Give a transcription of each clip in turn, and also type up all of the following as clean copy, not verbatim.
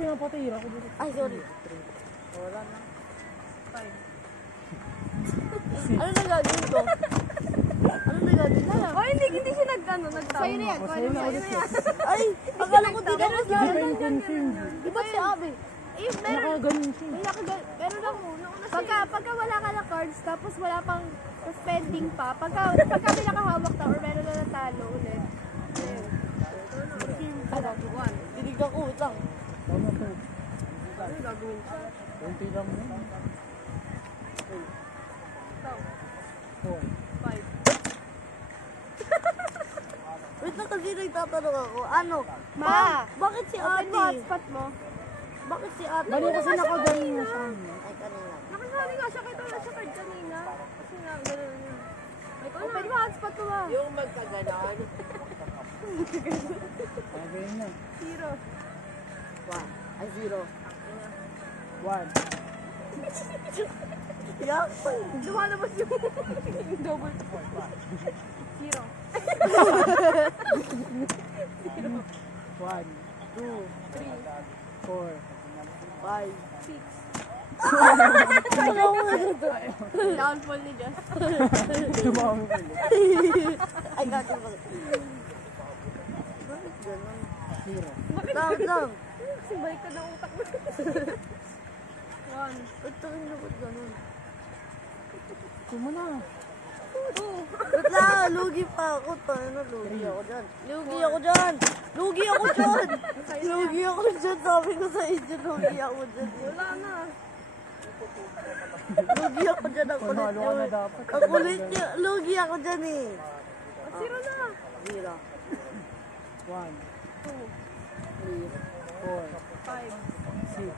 pinapatira ko dito. Ay, sorry. Wala na. 5. Ano na gagawin ko? Ano na gagawin ko? Oh, hindi siya nagtano. Sa'yo na yan. Sa'yo na ulit. Ay, akala ko di naman Hindi pa yung confirm. Di ba si Abe? Eh, meron. Nakaganon siya. Meron ako. Pagka wala ka na cards, tapos wala pang suspending pa, pagka may nakahawak na or meron na natalo ulit. Tinignan ko, utang. Tama to. Ano gagawin siya? Kunti lang mo. 4. 5. Wait lang kasi nagtatanong ako. Ano? Ma! Bakit si Open mo ate? hotspot mo. Bakit si ate? Bali kasi nakaganon na siya. Ay, kanina. Nakasali nga siya kaya sa card kanina. Kasi nga, gano'n niya. Open mo hotspot mo ba? Yung magkaganon. Again na. 0. 1. Ay, 0. 1. Yak. Lumalabas yung double. 0. 1, 2, 4, 5. 6. Downfall ni Josh. Dumami ko ulit. Ay, gagawin ko. Bakit gano'n? 0. Dang. Kasi balik ka ng utak mo. 1. Ba't takin na ba't gano'n? Kumo na. 2. Ba't lang? Lugi pa ako. Tayo lugi ako dyan. Lugi ako dyan. Lugi ako dyan. Lugi ako dyan. Sabi ko sa inyo, lugi ako dyan. Wala na. Lugi ako dyan. Ang kulit Panalo ka nyo. na dapat. Ang kulit nyo. Lugi ako dyan eh. 0 na. 0. 1, 2. 3, 4, 5. 6,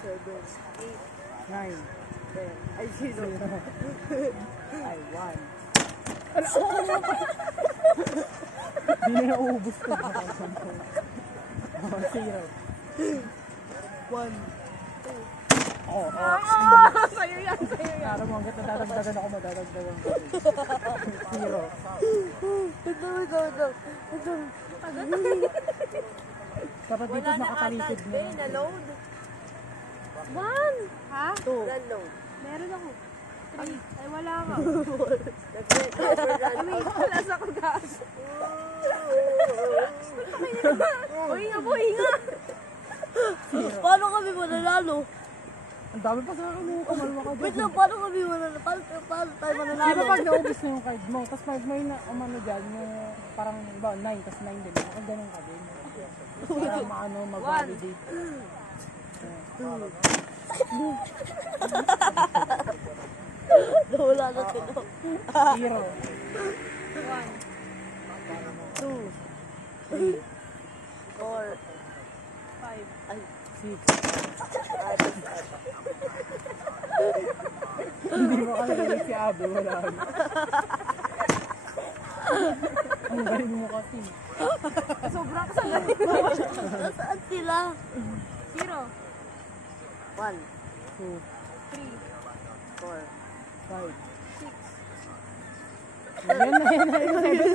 7. 9, 10. Ay, 0. ay 1. Hindi na nauubos ko. 0. 1. Oo. Sa'yo yan. Alam mo, hanggat nadadagdagan ako, madadagdagan ko. 0. Ito. Dapat dito makatalikod mo. Na-load. 1. Ha? 2. Meron ako. 3. Ay, wala ka. Nag-recover Ay, wala sa ko gas. Uy nga po, hinga. Paano kami mananalo? Ang dami pa sa akin mo, kamalwa ka Wait dyan. lang, paano kami mananalo? Paano tayo Di mananalo? ba pag naubos na yung card mo, tapos pag may umano dyan, yung parang ba, 9, tapos 9 din, nakaganon ka din. Para maano, mag-validate. Wala na sila. 0. 1. 2. 3. 4. 5. Ay, 6. Hindi mo kalagay si Abe, wala. Ang galing mo kasi. Sobrang sa galing. nasaan sila? 0. 1. 2, 3. 4. 5. 6. Yan na, 7 na.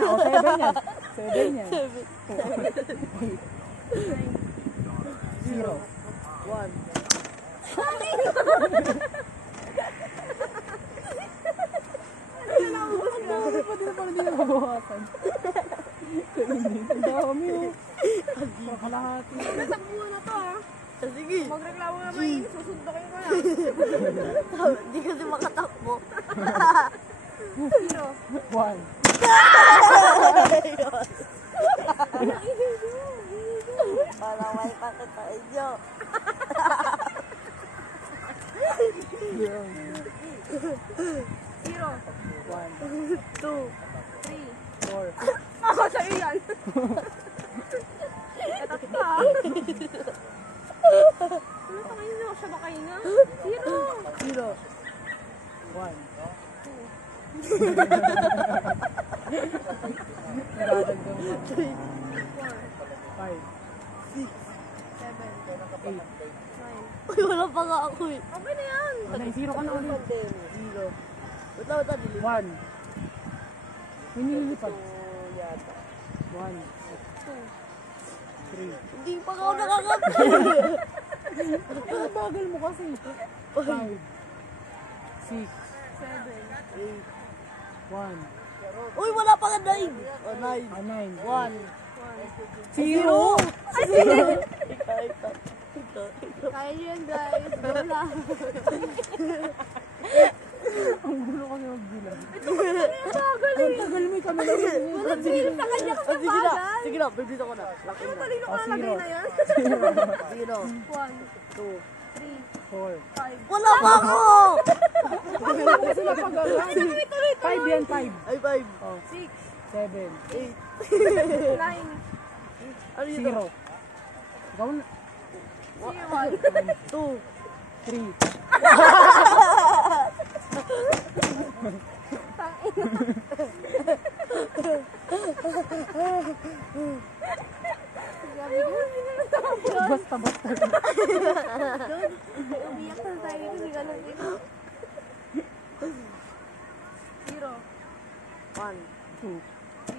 O, 7 yan. 7 yan. 0. 1. Ang dami pa din pala din nabawasan. Ang dami oh. Kalahati. Natakbo na to, ha? Sige. Magreklamo na may susundokin ko na. Hindi kasi makatakbo. 0. 1. Parang may pakita inyo. 0. 0. 1. 2. 3. 4. Ako sa'yo yan. Ito pa. Ano pa kayo na? Siya ba kayo na? 0. 0. 1. Nadadagdag mo. 3. 5. 6. 7. 8. 9. Uy, wala pa nga ako eh. Okay na yan. Ay, 0 ka na ulit. 0. Wait lang, delete. 1. May nililipad. 2 yata. 1. 2. 3. Hindi pa ako nakakapit. bagal mo kasi. 5, 6, 7, 1, Uy, wala pa nga 9. Oh, 9. 9, 1. 0. Kaya nyo yan, guys. Go lang. Ang gulo kasi magbilang. Bagal Ang tagal mo kami lang. Walang feel sa kanya kasi Sige na, bagal. sige na, bibito ko na. Laki na. Talino ka Oh, nalagay zero. na yan. Sige na. 1, 2. 3, 4. 5. Wala pa ako! Sila pag-alang. 5 yan, 5. Ay, 5. 6, 7, 9, 0, 1. 8. Ano yun? 0. Ikaw na. 2. 3. Basta. Umiyak na tayo kasi ganun din. 0, 1. 2. 3.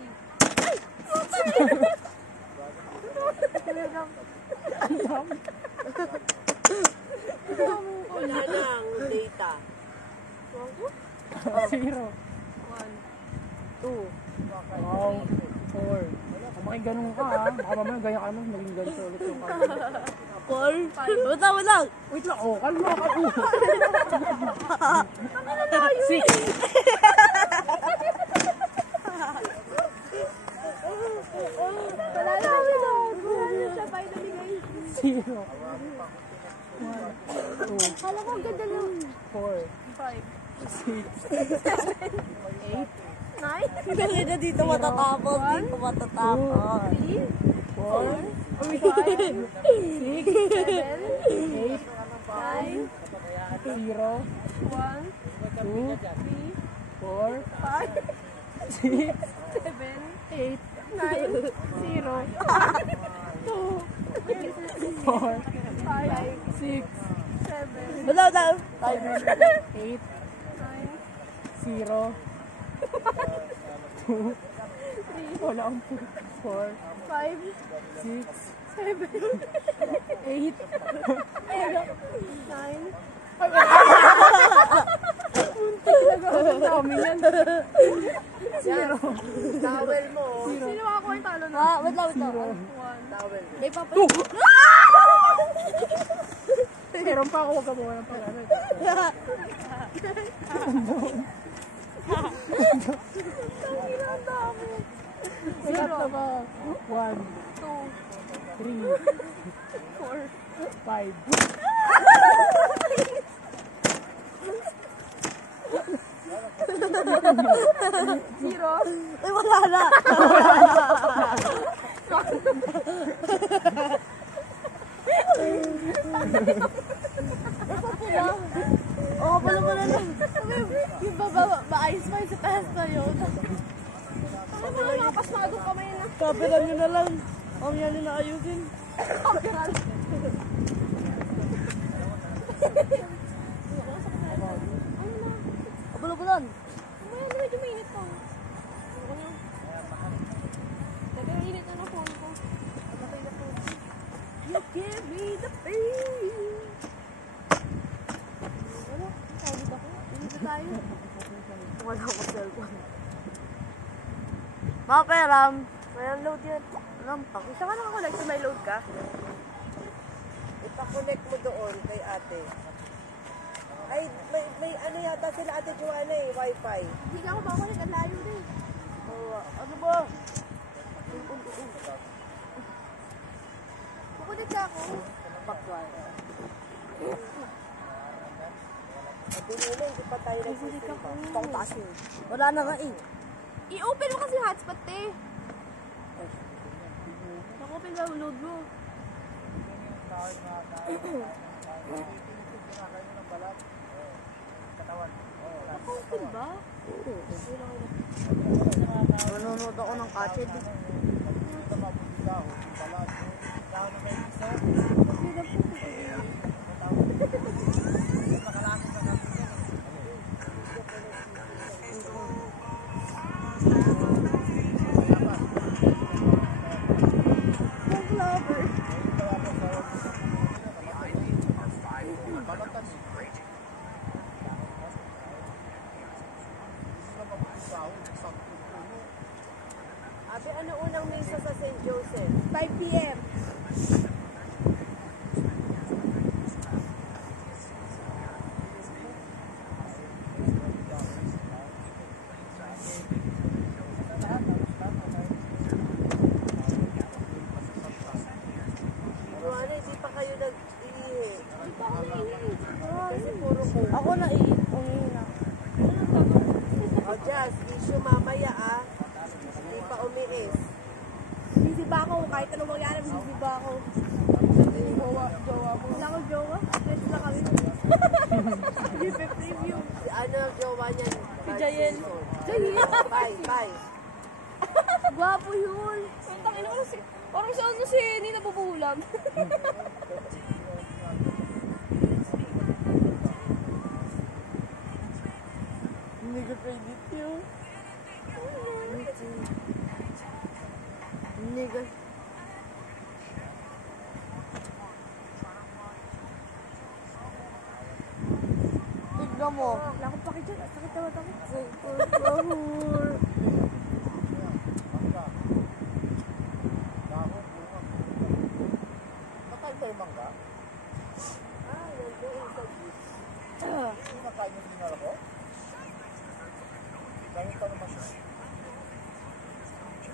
Wala nang data. 0. 2. Wow. 4. Kung makiganong ka ha. Baka mamaya gaya ka naman. Maging ganito ulit yung kanya. 4. Wala, wala. Wait lang. Oh, kalma ka. 6. Wala na. Wala na siya. Finally, guys. 0. 1, 2, Kala ko ang ganda lang. 4, 5, 6, 9, Dali na dito matatapos. Dito matatapos. 3, 4, 5, 8, 9, 0, 1, 2, 3, 4, 5, 6, 7, 8, 9, 0, 2, 4, 5, 6, 7, Wala na. 8, 9, 0, 2, wala akong 4, 5, 6, 7, 8, 9, ang dami yan. 0, Towel mo. Sino makakuha yung talo na? Ah, wait lang, wait lang. 0. 1, Towel. may papa. Meron pa ako, wag ka muna ng pag-aral. Sikat na ba? 1, 2, 3, 4, 5, Zero. Ay, wala na. Oo, pala lang. Yung baba, maayos pa yung sa taas pa yun. Ano ba mga pasmadong kamay na? Kapiran nyo na lang. Mamaya nyo na ayusin. Kapiran. Abulabulan. Mamaya na medyo mainit pa. Ano niya? Teka, init na ng phone ko. Patay na phone. You give me the pain. Ano? Tawid ako. Init na tayo. Wala ko cellphone. Maperam. May load yan. Alam pa. Isa ka nakakonect sa may load ka? Ipa-connect mo doon kay ate. Ay, may ano yata sila ate Joanna eh, wifi. Hindi ka ako makakonect. Ang layo din. Ano ba? Kukunik ka ako. Sabi nila, hindi pa tayo nagsisimba. Pangtaas yun. Wala na nga eh. I-open mo kasi yung hotspot eh. Naka-open ba yung load mo? Naka-open ba? Manonood ako ng katsid. kayo nag-iihi. Hindi pa ako naiihi. Kasi puro ko. Ako na umihina. O, Jazz, issue mamaya ah. Hindi pa umiis. Sisiba ako. Kahit anong mangyari, sisiba ako. Jowa mo. Wala akong jowa. Friends na kami. Preview. Si ano ang jowa niyan? Si Jael. Jael? Bye. Gwapo yun. Ang tangin naman si... Parang si ano si Nina Bubulam. Hindi ko credit yun. Hindi ko. Tignan mo. Wala akong paki dyan. Sakit na mata ko. Bahur. Nakain tayo mangga? Hindi nakain mo din ako? Kain pa naman siya.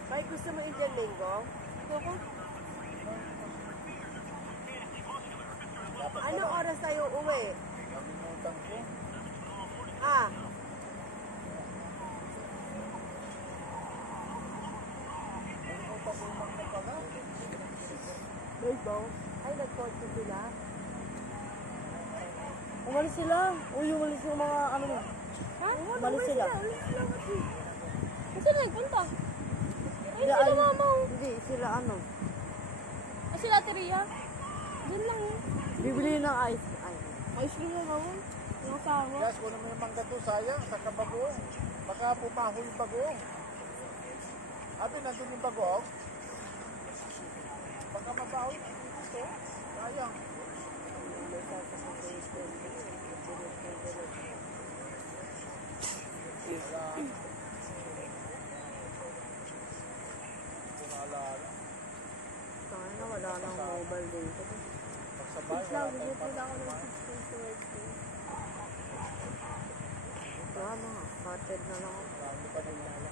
May gusto mo Indian mango? Anong oras tayo uwi? Nalimutan ko. Ah, Nalimutan ko yung mangga pala. ay nag-coach sila. Umalis sila. Uy, umalis yung mga ano mo. Ha? Umalis sila. Kasi nagpunta. Ay, Sila sila ano? mama. Hindi, sila ano. Ay, sila Teria. Diyan lang yun. Bibili ng ice. Ay. Ice cream na naman. Yung asawa. Yes, kunin mo yung mangga to, sayang. Sa kabagoong. Baka pumaho yung bagoong. Abi, nandun yung bagoong. Baka mabaho yung ito. Sayang. Sana wala nang mobile dito. Pagsabay, wala Lang, tayong bigyan ko lang ako ng pangalaman. 16 to birthday. Wala mga cotted na lang ako. Marami pa rin wala.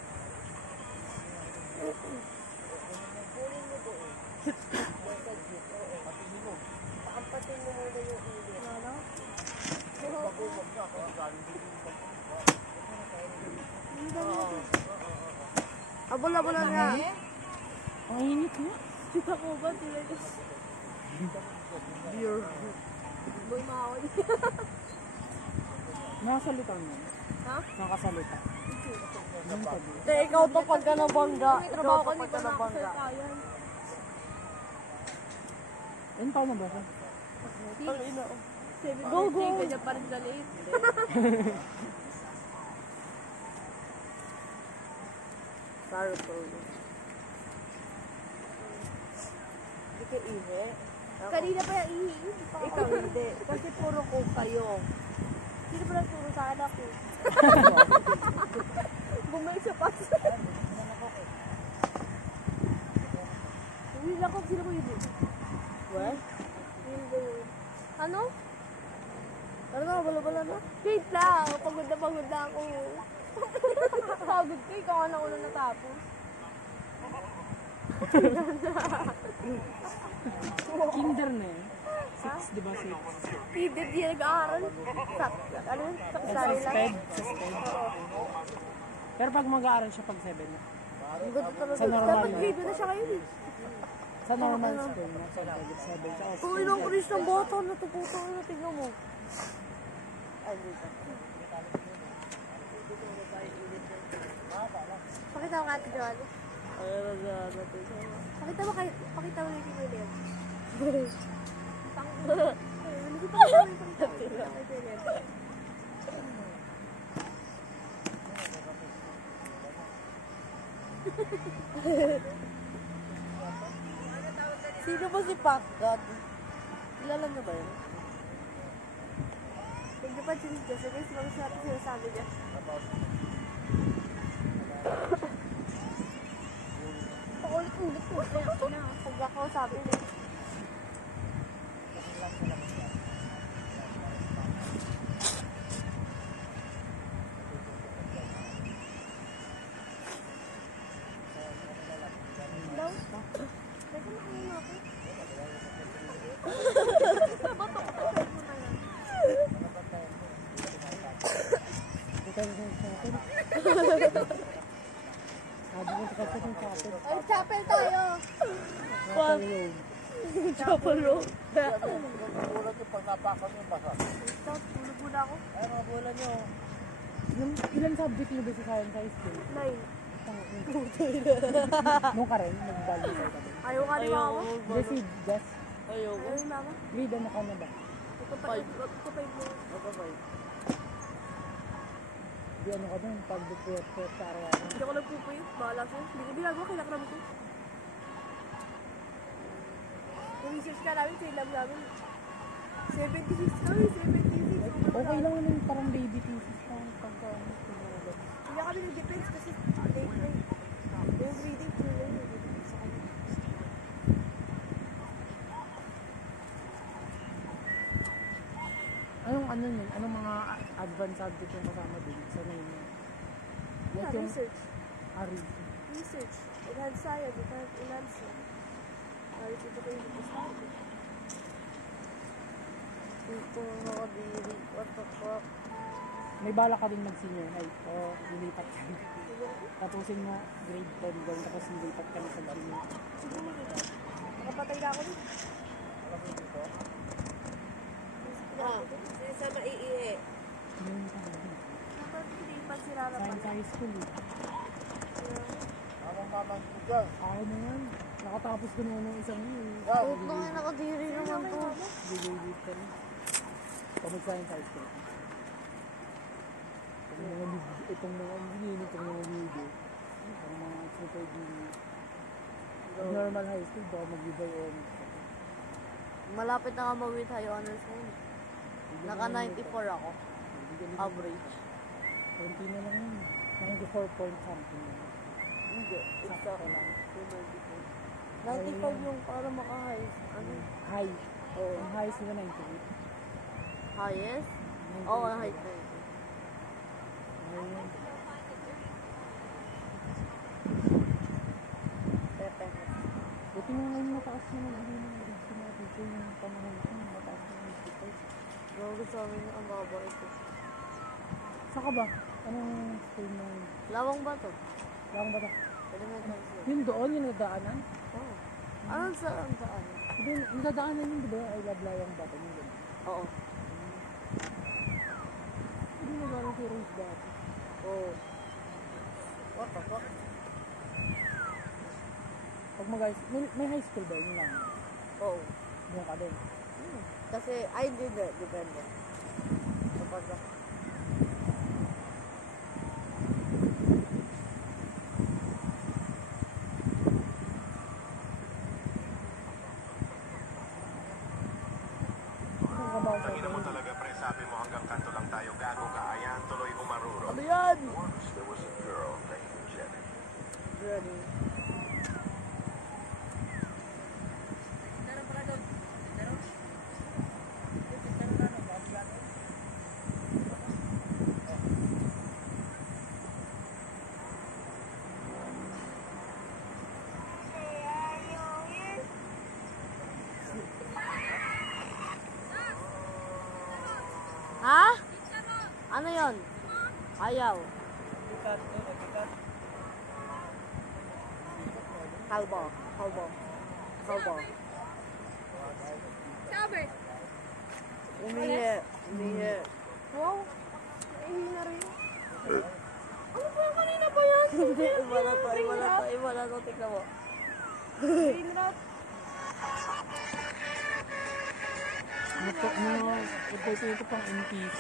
Pampatin mo muna yung init. Bagoong, wag na. Kung galing din yung bagoong. Abula-bula nga. Ang init mo. Kita ko ba sila guys? Beer. Boy maaway. Nakasalita mo. Ha? Nakasalita. Te, ikaw to pagka nabangga. May Ikaw trabaho to ko, hindi pagka ko nabangga. nakasalita yan. Ilan taon na ba siya? Ang ina. Go, go! Kanya pa rin galit. Sorry po. Hindi ka ihi. Kanina pa yung ihi. Ikaw hindi. Kasi puro ko kayo. Sino pa nagturo sa anak ko? Bumalik sa pas. Uwi lang ko. Sino ko yun? Well, Yun ba yun? Ano? ano na, bala-bala na. Wait lang. Pagod na ako. Pagod ko. Ikaw ka na ulo natapos. Kinder na eh. 6, di ba 6? Hindi di nag-aaral. Ano yun? Sa kasari lang. Suspend. Pero pag mag-aaral siya pag 7 na. Ang ganda talaga. Sa normal Dapat na. grade 2 na siya ngayon eh. Sa normal school na. Sa grade 7 siya. Ang ina, Chris, ng bata na to. Putang ina, tignan mo. Ay, dito. Pakita mo kati Joel. Ay, natin. Pakita mo kay yung William. Sino ba si Pac God? Kilala niyo ba yun? Hindi pa si Jessica. Guys, mag-sarap sinasabi niya. Paulit-ulit ko. Pag ako sabi niya. Daw? Kasi makamuna ako. Chapel tayo. Nasa loob. Chapalo. Tulad yung pag napakan yung basa. Tulog muna ako. Ay, mga bola nyo. Ilan subject mo ba sa science high school? 9. Nung ka rin, nag-value ka ba? Ayaw ka ni mama. Jesse, Jess, Ayoko. Ayaw ni mama. grade ano ka na ba? Magkapait mo. Magkabay. Di ano ka dun, pag-prepare sa araw-araw. Hindi ako nagpupuyo. Bahala sa'yo. Hindi ko ginagawa. Kinakram ko. Yung research ka namin, sinilab namin. 76 kami. 76. Okay lang naman parang baby thesis lang pagka ano, sinulat. Hindi kami nag-defense kasi late na yun. Yung reading, sinilab yun. Sa kanya. Anong ano nun? Anong mga advanced subject yung kasama din sa name mo? Like yung Research. REC. Research. Enhanced science. Enhanced lang. Ito ko yung study. Ito nakadiri. What the fuck? May bala ka din mag-senior high o lilipat ka. Tapusin mo grade 10 doon tapos lilipat ka na sa senior. Siguro dito. Nakapatay na ako dito. Sa maiihi. Yun ka na. Nakapatay si Rara pa. Science high school eh. Anong maman ko dyan? Ako naman. Nakatapos ko naman ng isang year. Yan. Huwag na nga nakadiri naman to. Graduate ka na. Pag science high school. Itong mga video, itong mga video. Itong mga super video. Pag normal high school, baka mag-ibay honors ka. Malapit na ka mag-with high honors mo. Naka 94 ako. Average. Konti na lang yun. 94 point something. Hindi. Sakto lang. 95 yung para maka-high. Ano? High. Oo. Ang highest nila 98. Highest? 98 Oo, ba? height na yun. Ayun. Pepe. Buti nga ngayon mataas na mag-ibig ng grades ko natin. Ito yung panahon ko, mataas na ng grades. Bago sa amin ang baba ito. Saka ba? Anong school mo? Lawang ba to? Lang ba ito? Elementary school. Yun doon, yung nagdaanan? Oo. Anong saan? Hindi, nagdaanan yun, di ba? Ay, lablayang bata. Yun doon. Oo. Hindi nag-aaral si Rose dati. Oo. What the fuck? Pag may high school ba? Yun lang. Oo. Doon ka din. Kasi, I did it. Depende. Kapag Ang kabaw sa Tangina mo talaga, pre. Sabi mo hanggang kanto lang tayo gago ka. Ayan, tuloy umaruro. ano yan? Once there was a girl named Jenny. Ready. Ha? Ano yon? Ayaw. Kalbo. Kalbo. Kalbo. Sabi. Umihi. Umihi. Wow. Naihi na rin. Ano ba yung kanina pa yan? Hindi, iba na to. Iba na to. Iba na to. Tignan mo. Brain rot. Ito ko pang NPC.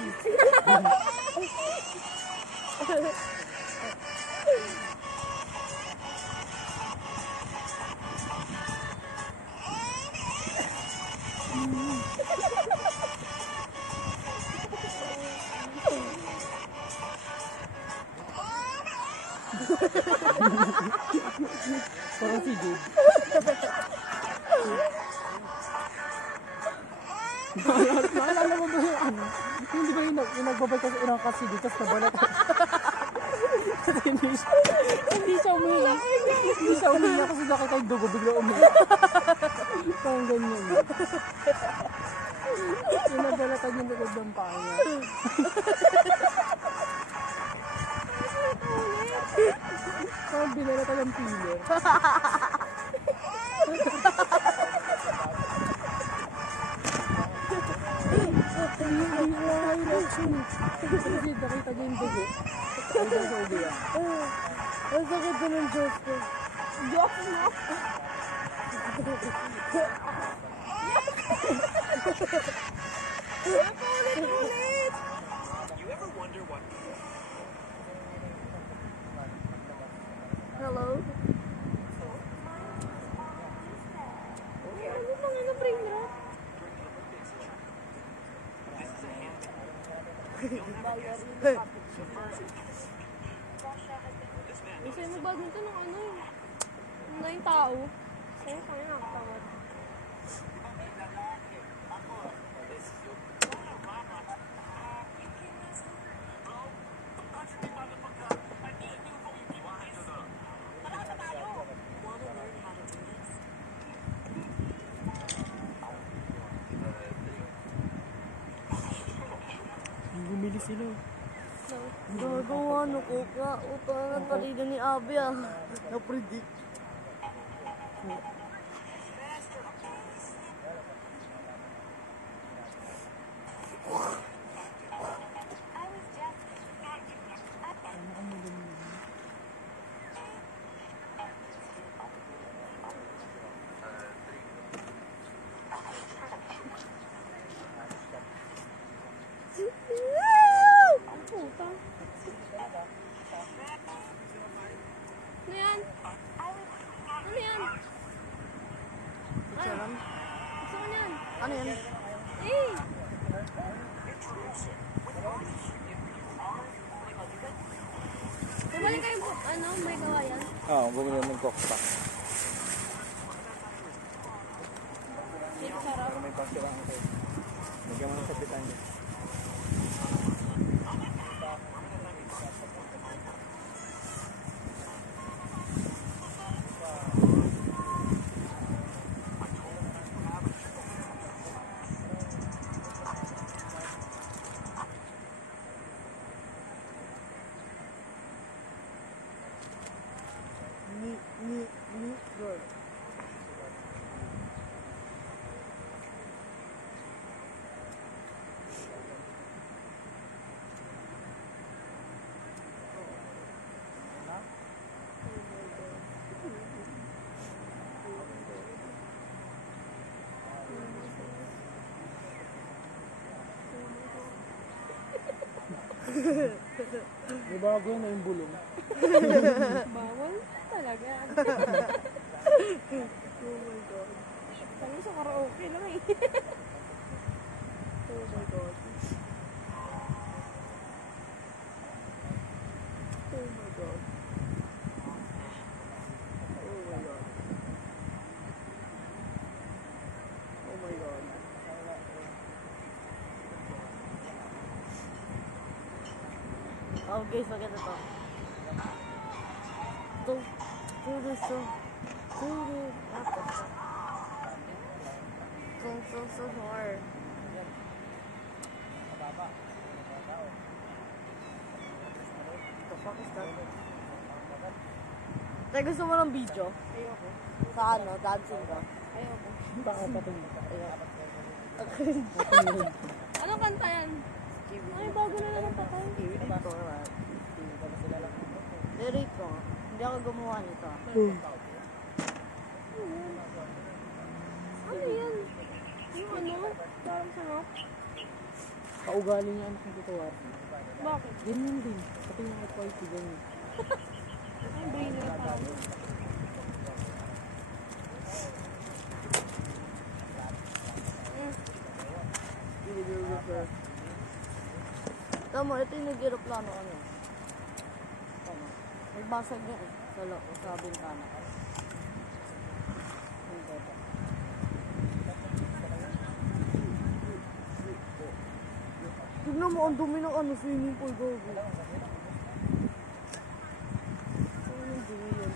Parang si Jude. Naalala mo ba yung ano? Yung di ba yung nagbabay kasi unang kasi dito tapos nabalat. Kasi hindi siya umiyak. Hindi siya umiyak kasi nakita yung dugo bigla umiyak. Parang ganyan yun. Yung nabalatan yung likod ng paa niya. Parang binalata ng pilo. Hindi ko highlights yun. Kasi nakita niya yung dugo. Ay, daw sa ubi ah. Ang sakit ko ng Diyos ko. Diyos mo! Ulit! Hello? Ano bang ano brain rot? Gusto yung mag-badminton ng ano eh. Ano yung tao? Sa'yo kaya nakatawad. Bumili sila. Gagawa no ko ka. Utang na talino ni Abby ah. Na-predict. Ang puta. Ano yan? Ano yan? Ano? Gusto ko yan. Ano yan? Eh! Bumalik kayo, ano, may gawa yan? Oo, bumili ng coke pack. Shit, sarap. May pasiraan ko. Nagyan mo sa pitan niya. Girl. May bago na yung bulong. Bawal talaga. Oh my God. Sabi sa karaoke lang eh. Oh my God. Oh my God. Oh my God. Oh my God. Okay, maganda to. So hard. The fuck is that? Tay, gusto mo ng video? Ayoko. Sa ano? Dancing ka? Ayoko. Baka patong. Okay. Anong kanta yan? Ay, bago na naman patay. Dito na. Direct ko. Hindi ako gumawa nito. Ano yan? Yung ano? Parang sarap. Kaugali niya anak ng tutuwar. Bakit? Ganyan din. Pati yung FYP ganyan. Ang brain rot tayo. Tama, ito yung nag-aeroplano kami. Tama. Nagbasag niya eh. Sa bintana. Tignan mo, ang dumi ng ano, swimming pool, gogo. Ang dumi yun.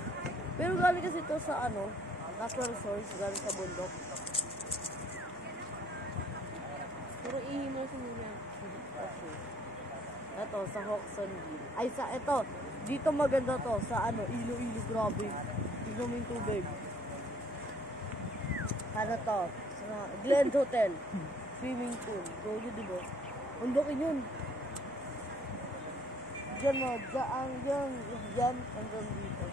Pero galing kasi ito sa ano, natural source, galing sa bundok. Puro ihimo sa muna. Ito, sa Hoxonville. Ay, ito, Dito maganda to, sa ano, Iloilo, grabe. Tignan mo yung tubig. Ano to? Sa Glen Hotel. Swimming pool. Gogo, diba? Ang laki yun. Diyan o, diyan, hanggang dito.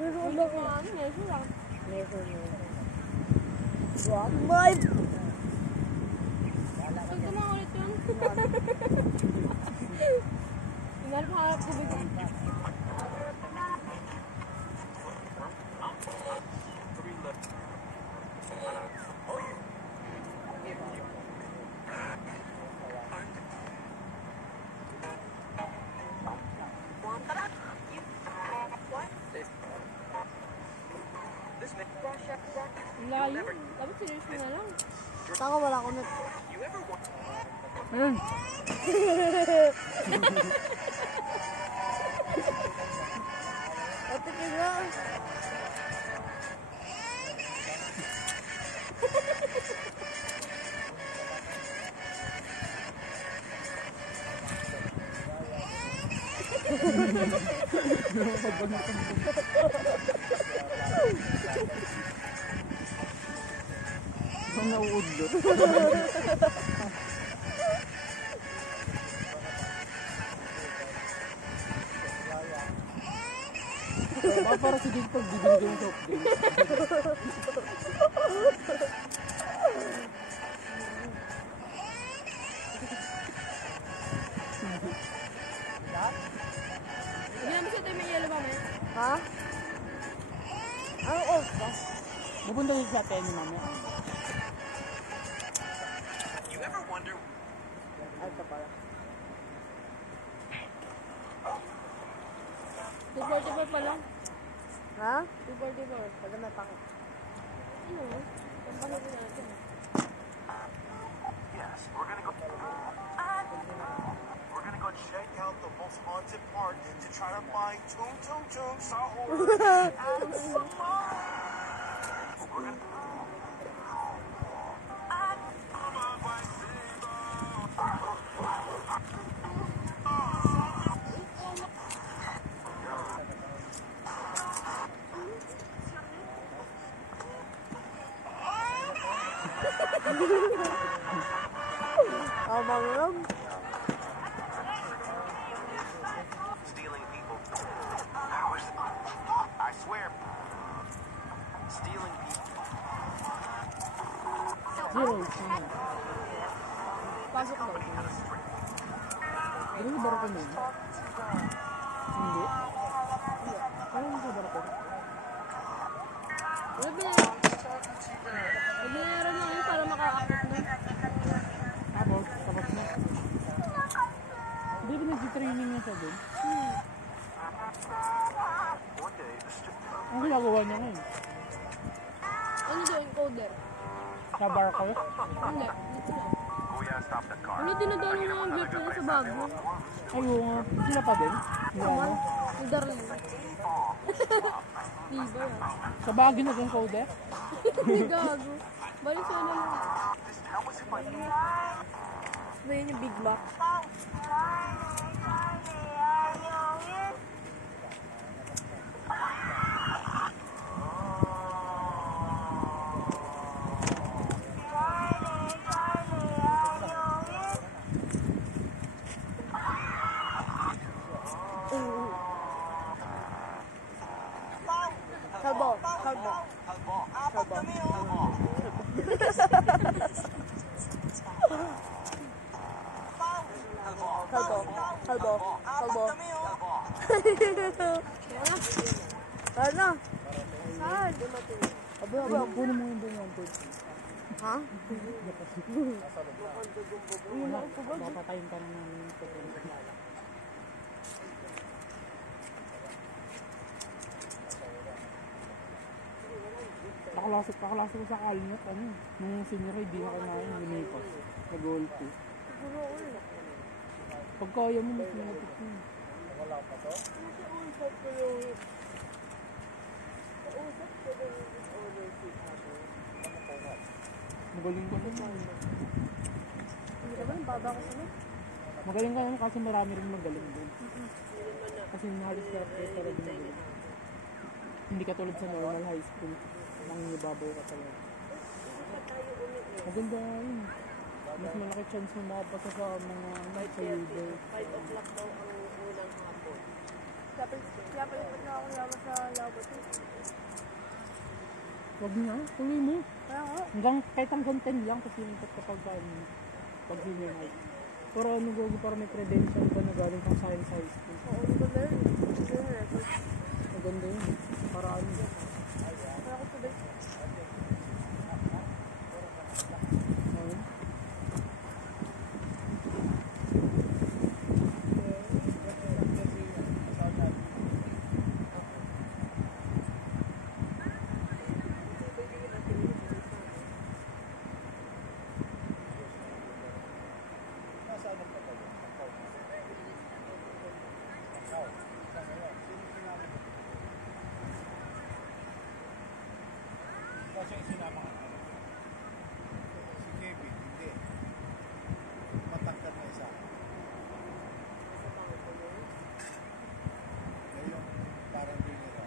Pero ang laki. Ano, meso lang. Meso. What? My... Pag tumang ulit yun. Hinarap-harap ko bigla. Ang layo. Dapat serious mo na lang. Saka wala ko na... Ayun. Ate ka nga. Ang nauudlot. Para si Jake pag bibili yung soft drink. Hindi naman sa tayo may yellow ba, man? Ha? Anong off ba? Pupunta din sa atin, mamaya. Ito pala. 244 pa lang. Ha? 244. Pag may pangit. Ano? Pampahin natin. Yes, we're gonna go check out the most haunted part to try to find Tung Tung Tung Sahur and Samar. We're gonna... Manglam. Stealing people. I swear. Stealing people. Zero. Pasok mo. Ano yung barako mo? Hindi? Ano yung barako? Wala binayaran. Binayaran lang yun para makakakot na. Tapos na. Hindi ba nag-training niya siya dun? One day, the Ang ginagawa niya ngayon? Ano daw yung coder? Sa barako? Hindi. Dito lang. Kuya, stop the car. Ano dinadala niya yung vlog niya sa bago? Ay, oo nga. Sila pa din? Naman. Yung Darlene. Di ba yan? Sa bagay na yung code eh? Hindi gago. Balik siya na lang. Ano yun yung Big Mac? Kalbo. Sana. Saan? Aba, puno mo yung diamante. Ha? Papatayin ka na namin yung potential. Pakalasa ko sa kalnyat, ano, nung senior, hindi na kinain, lumipas. Nag-ulti. Pag kaya mo, mas malapit mo. Magaling ka naman. Hindi naman, baba ko sana. Magaling ka naman kasi marami rin magaling din. Kasi halos lahat kayo talaga magaling. Hindi ka tulad sa normal high school. Nangingibabaw ka talaga. Maganda yun. Mas malaki chance mo makapasa sa mga night sa Uber. 5 o'clock daw ang unang hapon. Kaya palipat na ako laban sa labot. Wag na, tuloy mo. Kaya nga. Kahit hanggang 10 lang kasi yung kapag pag junior high. Pero ano gago para may credential ka na galing pang science high school. Oo, ano ba na yun? Maganda yun. Para ano. Kaya ako sabay. Ayun. Kasi yung sinama ka naman. Si Kevin, hindi. Matangkad na isa. Eh, yung parang general.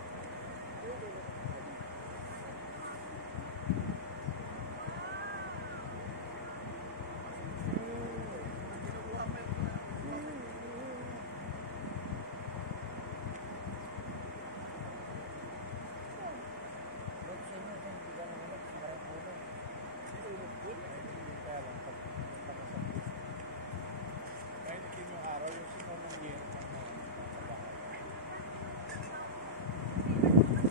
Kahit itim yung araw, yung sino ng year ng mga kabahay.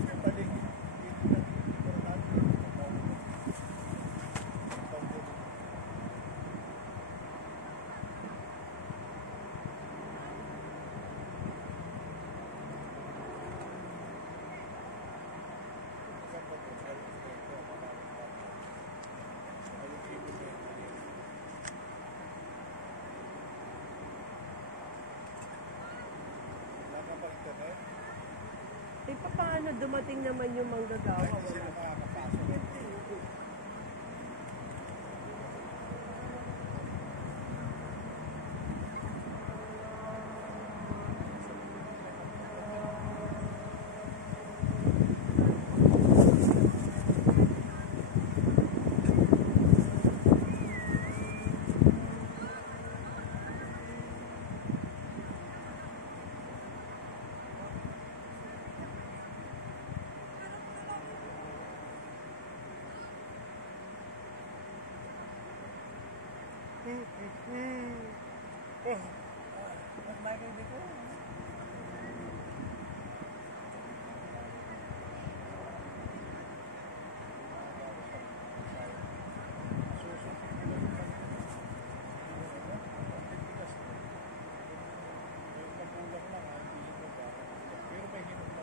Yung paligid, hindi lang importante yung kabahay. Eh, paano dumating naman yung manggagawa? Hindi sila makakapasok. Pero may hinog na.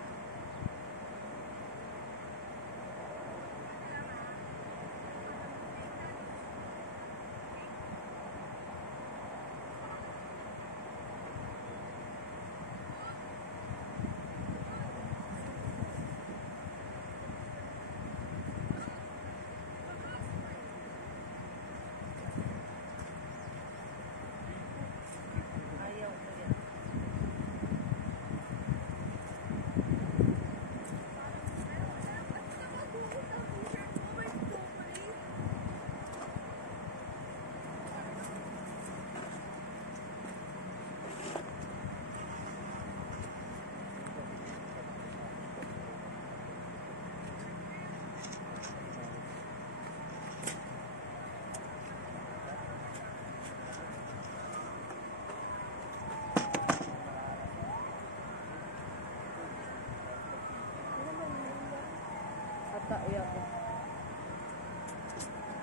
Ata, iyak ko.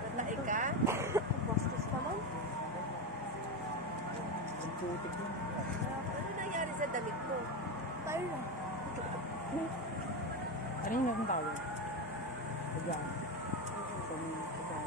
Natae ka? Bastos naman. Ang putik yun. Ano nangyari sa damit mo? Tayo na. Ano yung akong tawag? Pagyan. Pagyan.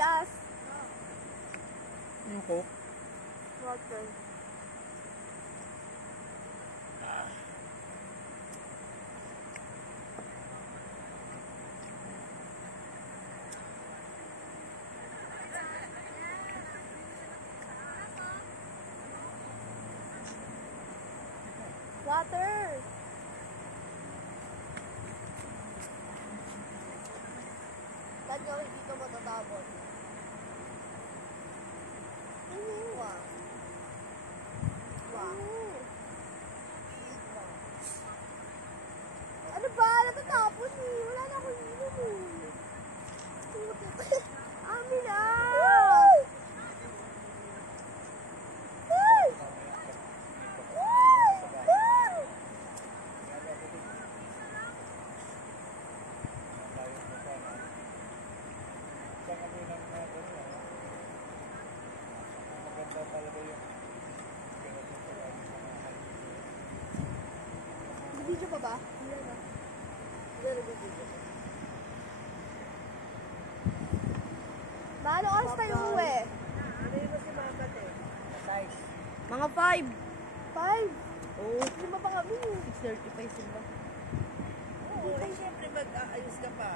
Last. Yung coke. Water. Water. Saan ka dito matatapon? Wah. Wah. Ano ba? Natatapos eh. Wala na akong inom eh. Amin na! Maganda talaga yung Video pa ba? Paano oras tayo uwi? Ano yun si Mama eh? Mga 5. 5? Oo. Lima pa kami. 6:35 sila. Oo, eh syempre mag-aayos ka pa.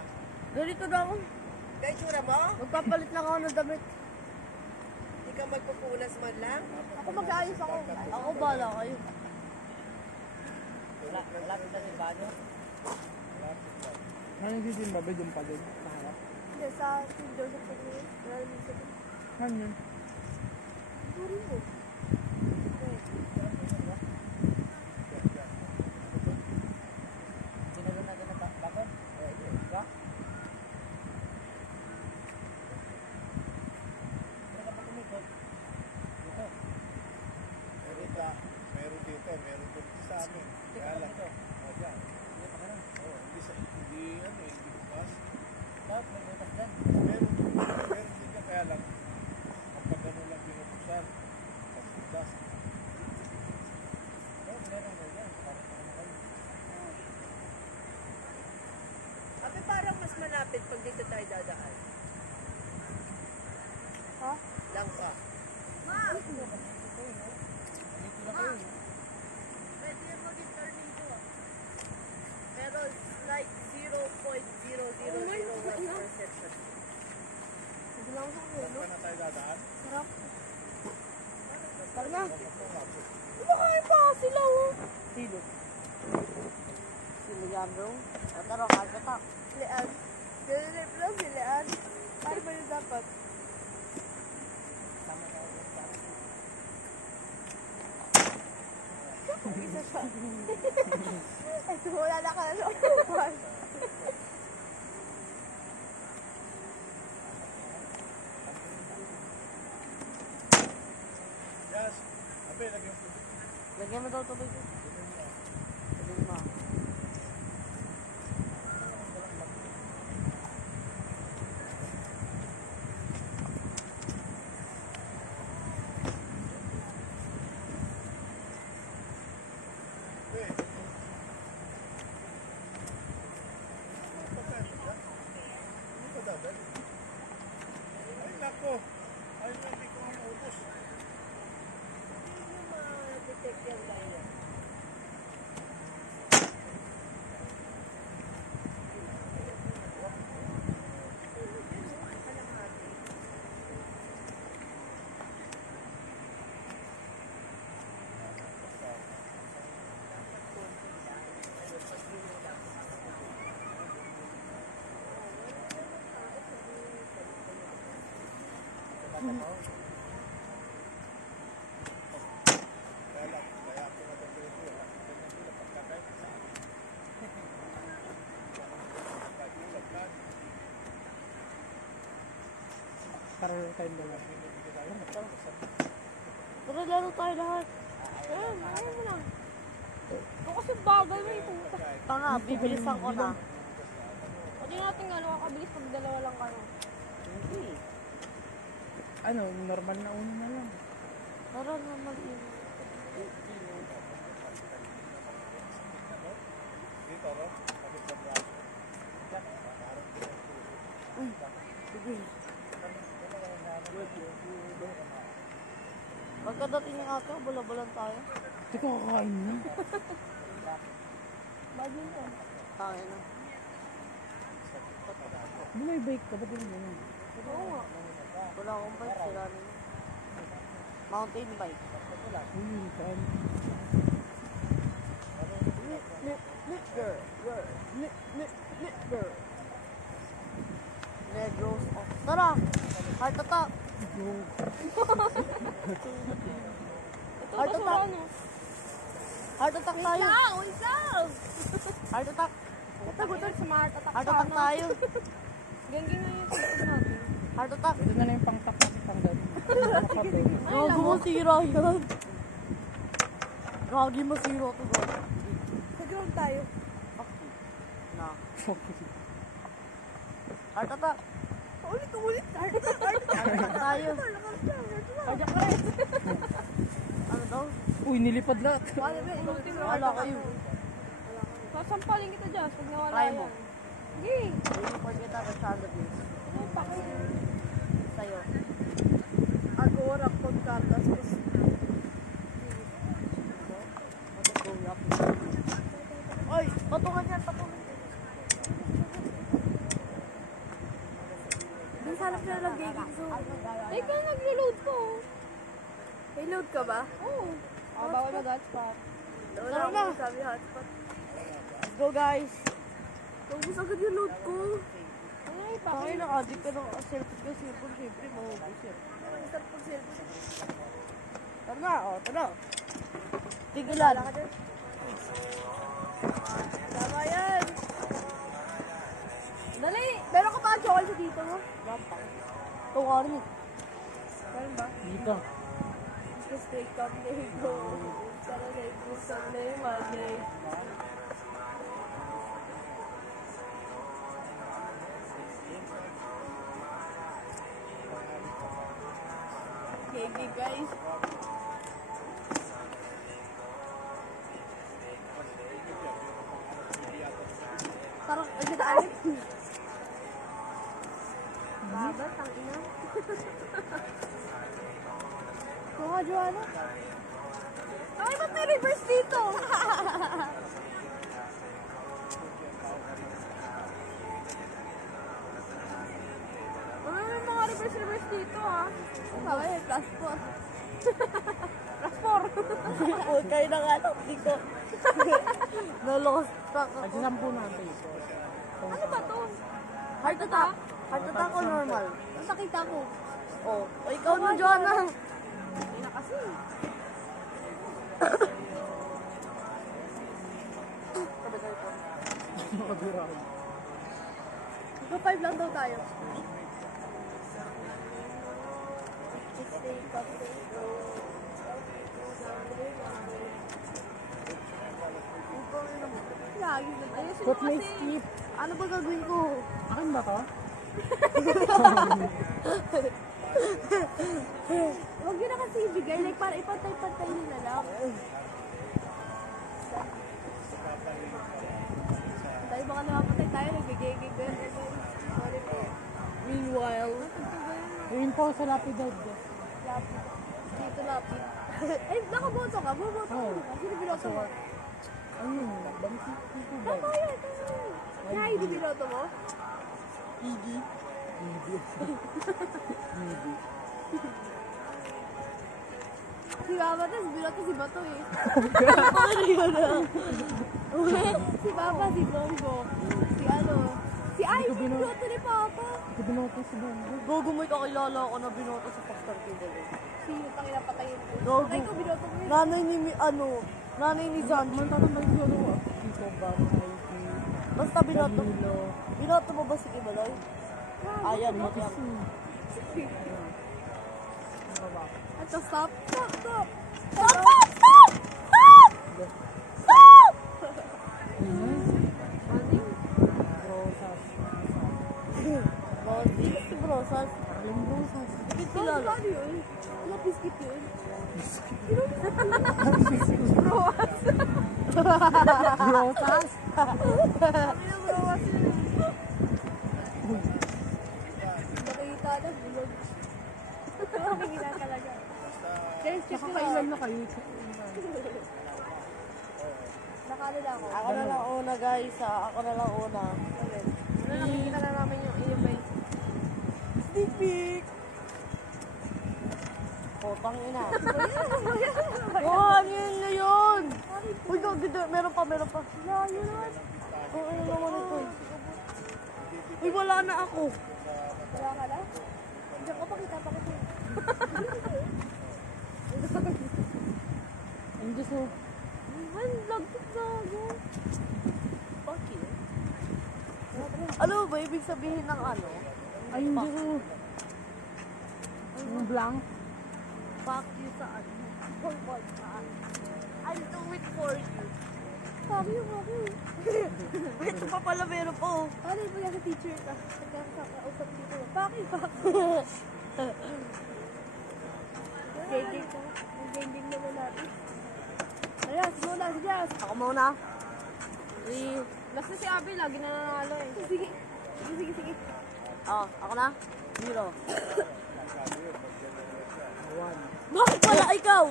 Ganito na ako. Kaya tsura mo? Magpapalit lang ako ng damit. Hindi ka magpupunas man lang? Ako mag-aayos ako. Ako bala kayo. Ano yung Zimbabwe? Doon pa din. Maharap. Hindi, sa St. Joseph sa Green. Wala naman sa Green. Ano yun? Turin mo. meron dito, meron dito sa amin. Kaya lang. Dyan. Hindi bukas. Meron din yan, kaya lang. Kapag gano'n lang binubuksan, pagbukas. Abi parang mas malapit pag dito tayo dadaan. Ha? Langka. Pwede mo din tornado. Pero like 0.0001%. Sige lang sa Saan kulo. ka na tayo dadaan? Sarap. Tara na. Kumakain pa sila oh. Sino? Sino yan bro? Tara, kakatak. Lean. Ganun lang si Lean. Ano ba yung dapat? Isa siya. Ay, wala na ka na looban. Yes. Abi, lagyan ko. Lagyan mo daw tubig. Lagyan mo. Abi. Ano ba dadal? Ay, nako. Ay, hindi ko ang ubos. Hindi mo ma-detect yan tayo. Kaya lang, kaya ako na ito. Ganyan sila pagkakain. Pagkagulat ka. Para tayo dalawa. Tara, laro tayo lahat. Ayan, ayaw mo lang. Ito kasi bagay mo ito. Tanga, bibilisan ko na. O di natin nga, nakakabilis pag dalawa lang kayo. Hindi. Ano, normal na uno na lang. Tara na mag-inom. Dito, no? Tapos sa braso. Sige. Pagkadating ng ate, bulabulan tayo. Teka, kakain na. Badminton. Tayo na. Hindi may bike ka, ba't yun ganun? Oo nga. Wala akong bike, sila na yun. Mountain bike. Uy, kan. Negros. Oh, tara! Heart attack! Ito, Heart basura, attack. no? Heart attack tayo! Wait lang! Heart attack! Ito, sa mga heart attack Heart attack sana. tayo! Gangin na yung tugtog natin. Heart attack! Ito na lang yung pang-tap na pang-gano'n. Gago masira yan! Gagi masira to, God. Sa ground tayo. Na. Heart attack! Ulit. Heart attack. Heart attack tayo! Kajak ka rin. Ano daw? Uy, nilipad lahat. Wala kayo. Sasampalin kita dyan pag nawala Try mo. yan. Sige. Waiting for kita, Rashada, please. Ano pa kayo? Sa'yo. Agora con cartas. Oy! Patungan yan, patungan. Doon sana pinalagay dito. Teka, naglo-load ko. May load ka ba? Oo. Bawal mag-hotspot. Wala Tara na. akong sabi hotspot. Let's go, guys! Ubus agad yung load ko. Ano yung pa? Bakit naka-addict ka ng cellphone ko? Cellphone, siyempre, mahubos yan. Ang sarap pag cellphone. Tara na, tara. Tigilan. Tama yan. Dali! Meron ka pa ang chocolate dito mo? Ito ka rin. Meron ba? Dito. Just take up the go. Saturday, Sunday, Monday. Okay, guys. Parang, ay, daan. Baba, tangina. Mga Joanna. Ay, ba't may reverse dito? Ano yung mga reverse dito, ah? Sabi, plus 4. Plus 4. Huwag kayo na nga, hindi ko. Na-lost track ako. Pagsasampu natin. Ano ba to? Heart attack. Heart attack o normal? Nakita ko. Oh, ikaw na, Joanna. Hindi na kasi. Makabirahin. Ito 5 lang daw tayo. Lagi na. Ayusin Ba't mo may kasi. skip? Ano ba gagawin ko? Akin ba to? Huwag yun na kasi ibigay. Like, para ipantay-pantay nyo na lang. Tayo baka nakapatay tayo. Nagbigay-gigay. Sorry po. Meanwhile, Ayun po sa lapidad. Lapid. Dito lapid. Ay, nakaboto ka. Buboto ka. Oo. Sino binoto mo? Ayun, damit dito ba? Tama yun. Kaya hindi binoto mo? Iggy. Si Papa, tas binoto si Bato eh. Ano yun na? Si Papa, si Bongo. Si ano. Si Ay, si binoto ni Papa. Ito binoto si Bongo. Gogo mo kakilala ako na binoto sa Pastor Kibble. Sino tangina patayin ko? Gogo. Patay ko, binoto mo yun. Nanay ni, nanay ni John. Man, tatambal ko ano. Tito ba? Mikey. Basta binoto. Danilo. Binoto mo ba si Kibaloy? Ayan, matiyang. Ito, stop. Stop, stop. Stop! Stop! Stop! Stop! Stop! Rosas. Bonding si Brosas. Alam Rosas. Bakit kilala? Ano yun? Ano biscuit yun? Rosas. Kami ng browas yun. Nakita na, bulog. Mahina talaga. Guys, check nyo Nakakailan na kayo. Nakano na ako. Ako na lang una guys ha. Ako na lang una. Nakikita na namin yung iyo ba. Sneak peek! Putang ina. Oh, ano yun na yun? Uy, gaganda. Meron pa. Layo naman. Oh, ano naman ito? Uy, wala na ako. Wala ka na? Diyan ko pakita. Ang Diyos mo. Man, lagkit na ako. Bakit? Ano ba ibig sabihin ng ano? Ay, hindi ko. Yung blank. Fuck you sa ano? For what? I'll do it for you. Sabi yung ako. Ito pa pala meron po. Paano yung pag sa teacher ka? Pagkakausap dito. Bakit? Gengeng ka. Ang gengeng naman natin. Ayan, simula. Sige. Ako muna. 3. Last na si Abby, lagi na nanalo eh. Sige. Oh, ako na. 0. Bakit wala ikaw?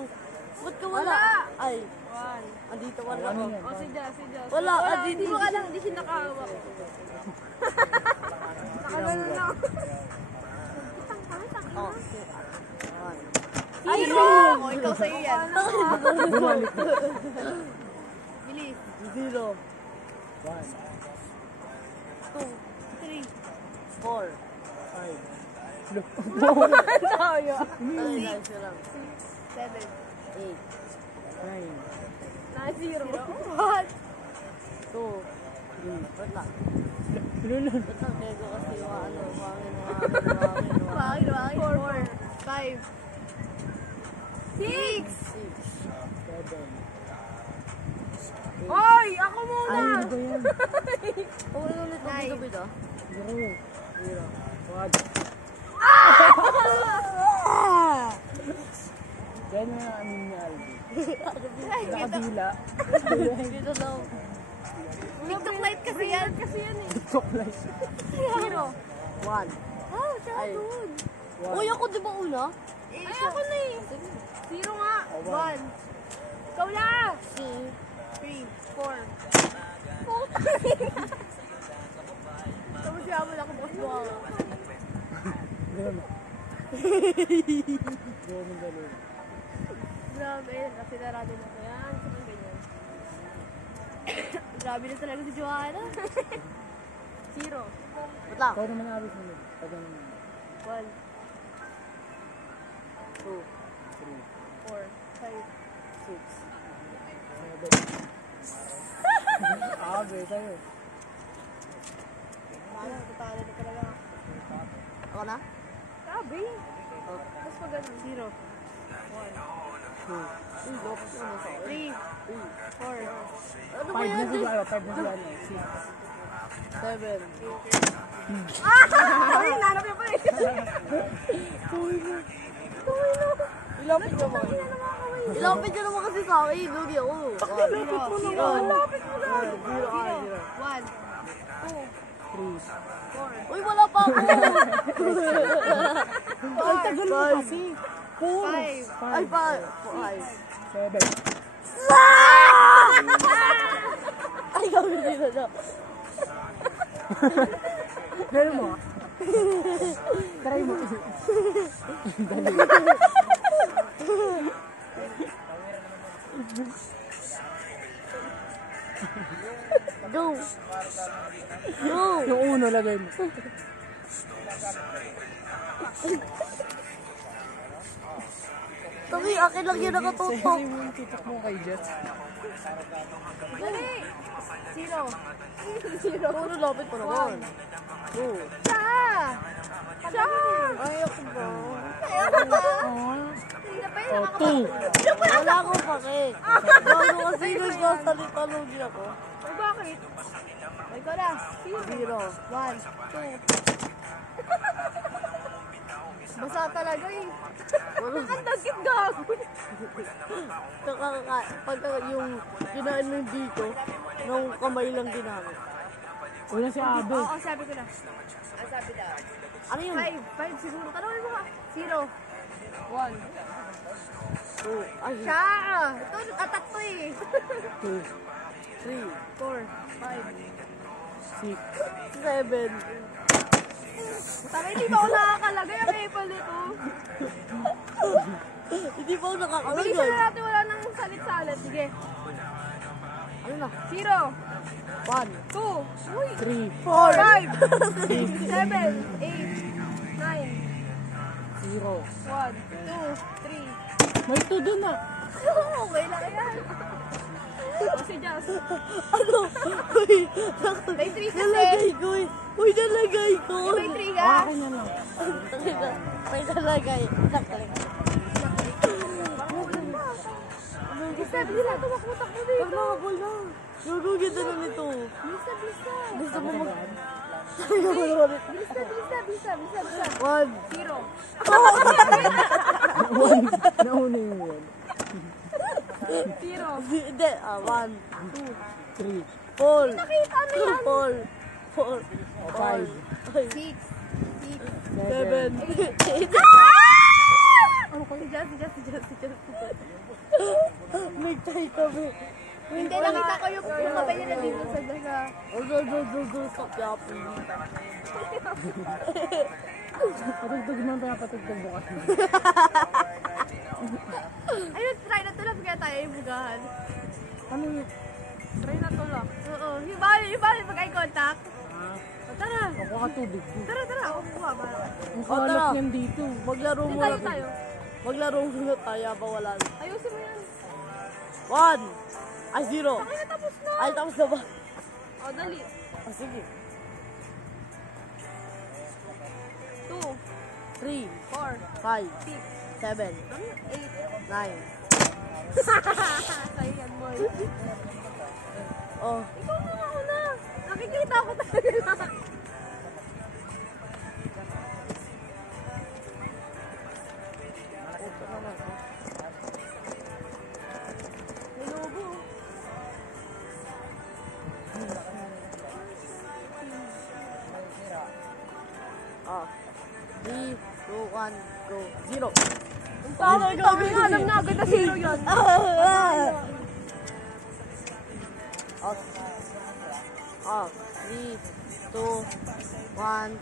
Ba't ka wala? Wala. Ay, 1. andito wala Ano ako. yan? O, si Jazz. Wala, Hindi mo alam, hindi siya nakahawak. Nakagano lang. Oh, 1. Ay, Oh, ikaw sa'yo yan. Bumalik na. Bilis. 0. 1, 2. 3. 4. 5. Tayo. Ay, nice lang. 7. 8. 9. Na 0. What? 2. 3. Wait lang. Lulun. Wait lang, nego kasi yung ano, wangin. Bakit? 4. 5. 6. 7. Hoy! Ako muna! Ay, ano ba yan? Oh, ulit mo dito, bida. 0. 0. 1. Yan na amin niya, Albi. Ay, Nakadila. Dito daw. TikTok light kasi yan. TikTok live. 0. 1. Oh, siya Ay. doon. Uy, ako di ba una? Ay, ako na eh. 0 nga. 1. Ikaw na. 3, 4. Tapos siya mo na kung boss mo ako. Gano'n na. Gano'n mo gano'n. Grabe, kasi narado na ko yan. Saan ganyan? Grabe na talaga si Joanna. 0. Wait lang. Ikaw naman abis mo. Ikaw naman. 1, 2. 4, 5, 7. Abi, tayo. Parang natalo na talaga. Ako na? Grabe. Mas maganda. 0. 3, 4. Ano ba 5 na yan? siguro. 5 na siguro. 7. Ay, nanap niya pa eh. Ilapit nyo mo. Ilapit nyo naman kasi sa akin. Lugi ako. Lapit mo naman. Lapit mo na. 1, 2, 3. Uy, wala pa ako. Ang tagal mo kasi. 5. Ay, pa. 7. Ay, gawin dito na. Meron mo. Try mo. Dali. Go. Go. Yung uno lagay mo. Tabi, akin lang yun nakatutok. Sa'yo mo yung tutok mo kay Jets. Dali. 0. Puro lapit pa naman. Go. Siya. Siya. Ay, ako ba? Hindi na pa yun. Oh, 2. Wala akong pake. Bago kasi nagsasalita lugi ako. Ay, bakit? Ay, ko na. 0. 1, 2. Basa talaga eh. Ang dagit gago. Pagka yung kinaan mo yung dito, nung kamay lang ginamit. Una si Abe. Oo, sabi ko na. Ang sabi na. Ano yun? 5 siguro. Tanongin mo ka. 0. 1. 2. Ay, Siya! Ito, tatlo eh. 2, 3, 4, 5. 6. 7. Tama, hindi pa ako nakakalagay. Ang epal nito. Hindi pa ako Bilisan nakakalagay. na natin, wala nang salit-salit. Sige. Ano na? 0, 1. 2, 3, 5, 6, 7, 8, 9, 0. 1, 2, 3. May 2 dun ah. Okay lang yan. Si Jazz. Ano? Uy, May 3 kasi. nalagay ko eh. Uy, nalagay ko. May 3 ka. Akin na lang. May nalagay. Naklik. Bisa, bisa. Tumakbo-takbo dito. Pag nakabol na. Gagawin na nito. Bisa, bisa. Gusto mo mag... Bisa, bisa, bisa, bisa, bisa. 1. 0. 1. Nauna yung 0. Hindi. 1. 1. 3. 4. Nakita mo yan. 4. 5. 6. 7. 8. Si Jazz, si Jazz, si Jazz, si Jazz, si Jazz. Nagtay kami. Hindi, nakita ko yung kamay niya na dito sa Jazz. Sa Quiapo. Patugtog naman pinapatugtog bukas mo. Ayun, try na to lang. Kaya tayo yung bugahan. Ano yun? Try na to lang. Oo, hibali pag eye contact. O, tara. Ako ka tubig. Tara, ako buha. Ang tara. kalat niyan dito. Maglaro Hindi muna tayo. Maglaro muna tayo. Bawalan. Ayusin mo yan. 1. Ay, 0. Ay, natapos na. Ay, tapos na ba? O, dali. Sige. 2, 3, 4, 5, 6, 7, 8. 9. Sa'yo yan, boy. Oh. Ikaw na ako na. Nakikita ko talaga. May logo. Oh. 3, 2, 1, go. 0. Tama ka. Alam na agad na 0 yun. Oh. Oh. 3, 2, 1,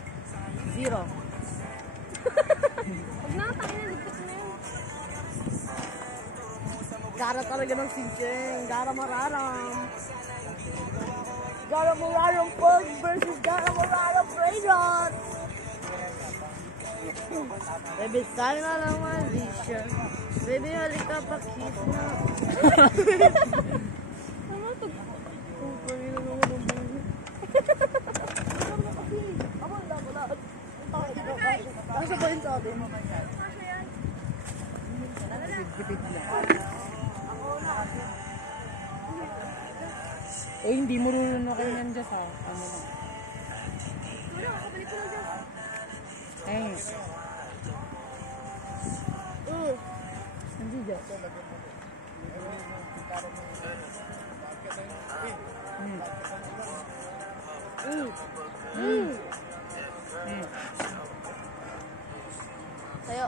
0. Huwag na, tayo na. Ligtas na yun. Gara talaga ng sincheng. Gara mararam. Gara mararam Pug versus Gara mararam Raydon. Baby, sana naman, Alicia. Baby, halika pa, kiss na. Ano to? Nasa ba yun sa atin? Eh, hindi mo rulun na kayo yan dyan sa ano lang. Wala, kabalik ko lang dyan. Eh, hindi dyan. Tayo.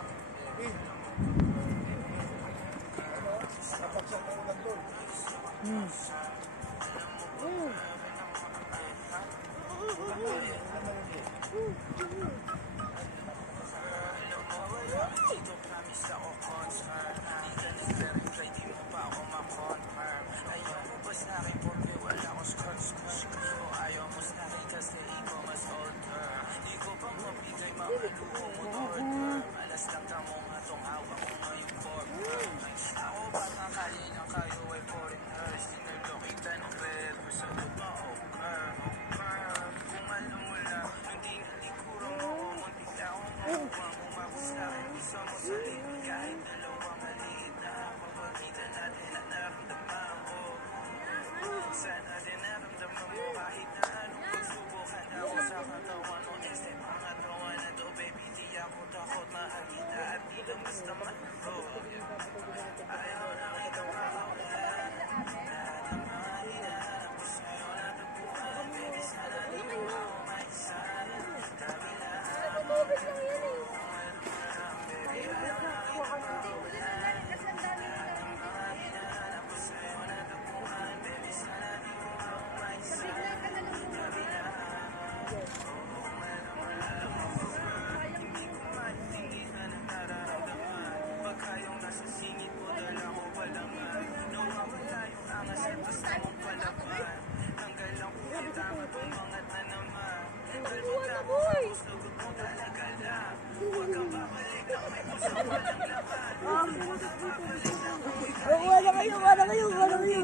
Wala kayo, wala kayo, wala kayo.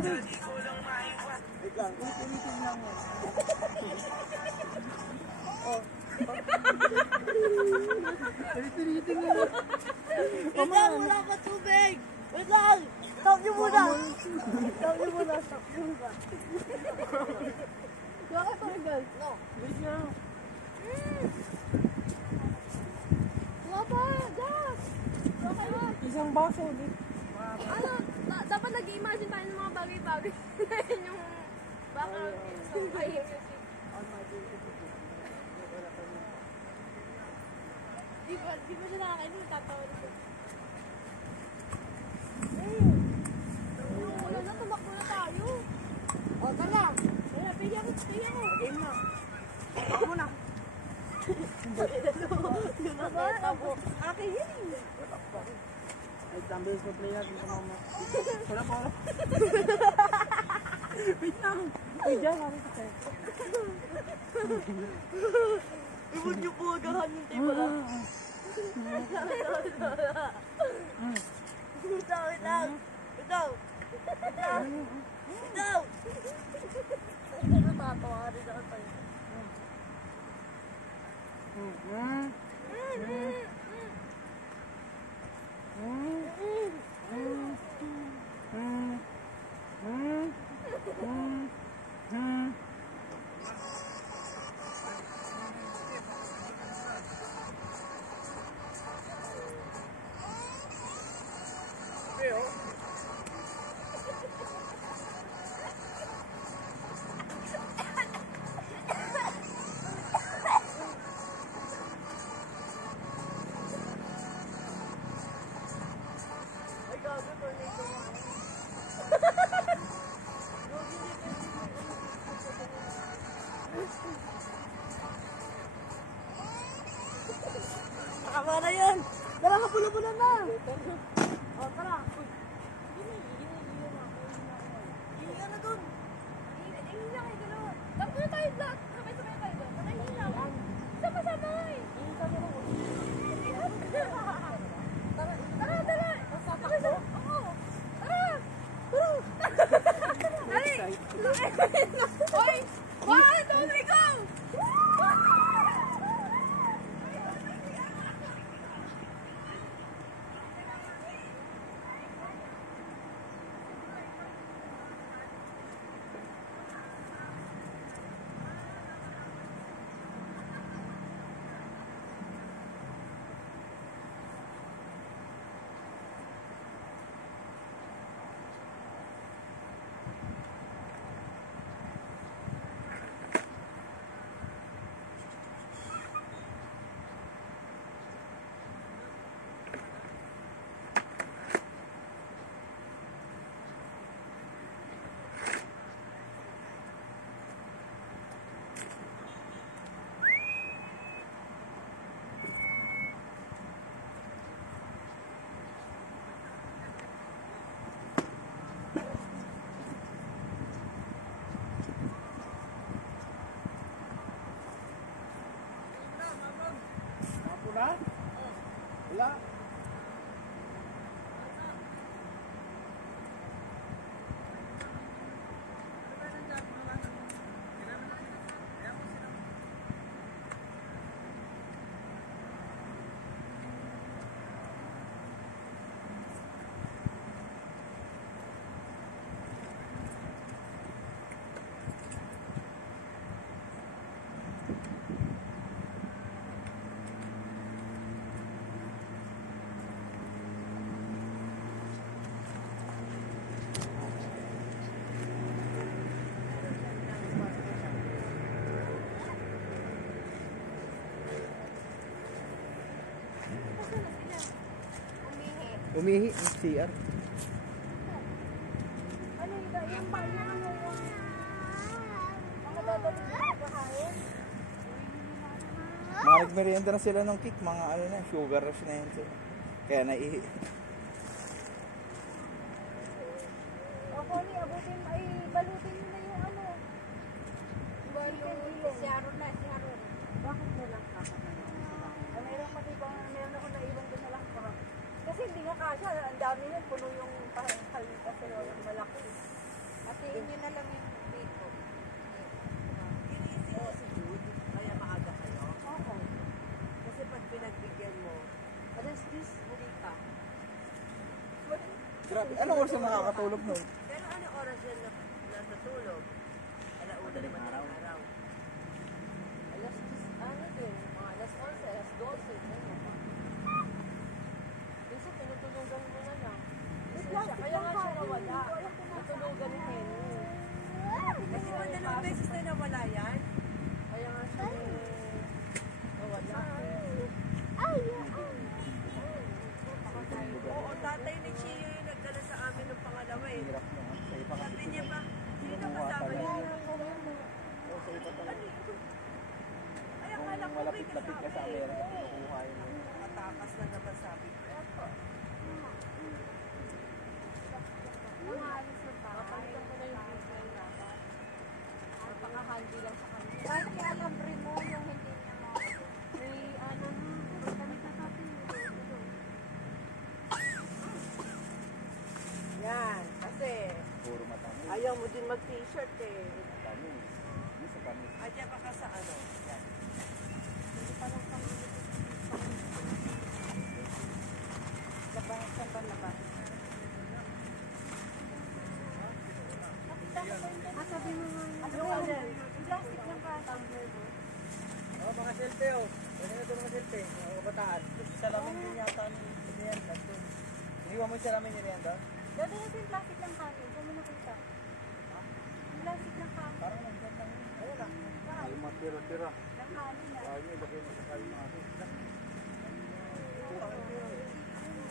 Wait lang. Wait lang, wala pa tubig. Wait lang. Stop nyo muna. Stop nyo muna, stop nyo muna. Bakit to, girl? No. Wala pa, Jack! Okay ba? Isang baso ulit. Ano, dapat nag-imagine tayo ng mga bagay-bagay. Yun yung background music. Ay, yung music. Di ba siya nakakainin? Tatawa na siya. Wala na, tumakbo na tayo. O, tala. Wala, pigyan ko. Game na. Ako muna. Akin yun eh. Ay, tambilis mo play natin sa mama. Wala pa, wala. Wait lang. Ay, dyan, kami sa kayo. Iwan nyo po agahan yung tape wala. Wait lang. Natatawa rin ako tayo. Ay, gago, tornado nga. Tama na yan! Tara, kapula-pula na! O, tara! Hinga na dun! Hihila kayo gano'n. Tapos na tayo lahat. Sabay-sabay tayo doon. Nakahila ka. Sabay-sabay. Tara. Ako. Tara. Dali. Oy! 1, 2, 3, go! Na? Wala. Umihi, CR. Ano yung mga dadali sa kahain? Mga nagmerienda na sila ng cake, mga ano na, sugar rush na yan sila. Kaya naihi. Ako ni, abutin, ay balutin mo na yung ano. Balutin. Si Aaron na, si Aaron. Bakit mo lang kakatawa? Mayroon pati ba, mayroon ako naiwan doon na lang para dami yan. Puno yung kahit kasi yung malaki. Hatiin nyo na lang yung dito. Ginising mo si Jude. Kaya maaga kayo. Oo. Kasi pag pinagbigyan mo, Alas 10, hindi pa. Grabe. Anong oras na makakatulog nun? pero ano oras yan na natutulog? Alauna naman ng araw. Alas 10, ano din, mga alas 11, alas 12, ganyan. Minsan pinutulugan mo na lang. Kaya nga siya nawala. Natulugan ni Henry. Kasi mo dalawang beses na nawala yan. Kaya nga siya nawala. Oo, tatay ni Chio yung nagdala sa amin ng pangalawa eh. Hirap nyo. Sa iba kasi. Sabi niya ba, sino Kumuha kasama niya? talaga. Oo, sa iba talaga. Ay, akala Kung ko may malapit-lapit ka sa kasama eh. Amerika, kinukuha yun. Matakas na naman sabi ko. Papalitan ko na yung business dapat. Napaka-handy lang sa kanya. Kasi alambre mo yung hindi niya mo. May ano na, damit na natin. Yan, kasi Puro matamis. ayaw mo din mag-t-shirt eh. Matamis. Hindi sa tamis. Adya ka ka sa ano. Yan. Parang kami Labasan ba labas? sabi mo nga yung plastic lang ka tumbler mo. Oh, mga selfie oh. Pwede na ito mga selfie. Mga kabataan. Salamin din yata ni Rian. Iniwan mo yung salamin ni Rian doon? Dati na yung plastic lang kami. Saan mo nakita? Yung plastic lang kami. Parang nandyan lang yun. Ayun na. Ay, matira-tira. Lang kami na. Ay, may lagay mo sa kayo mga atin.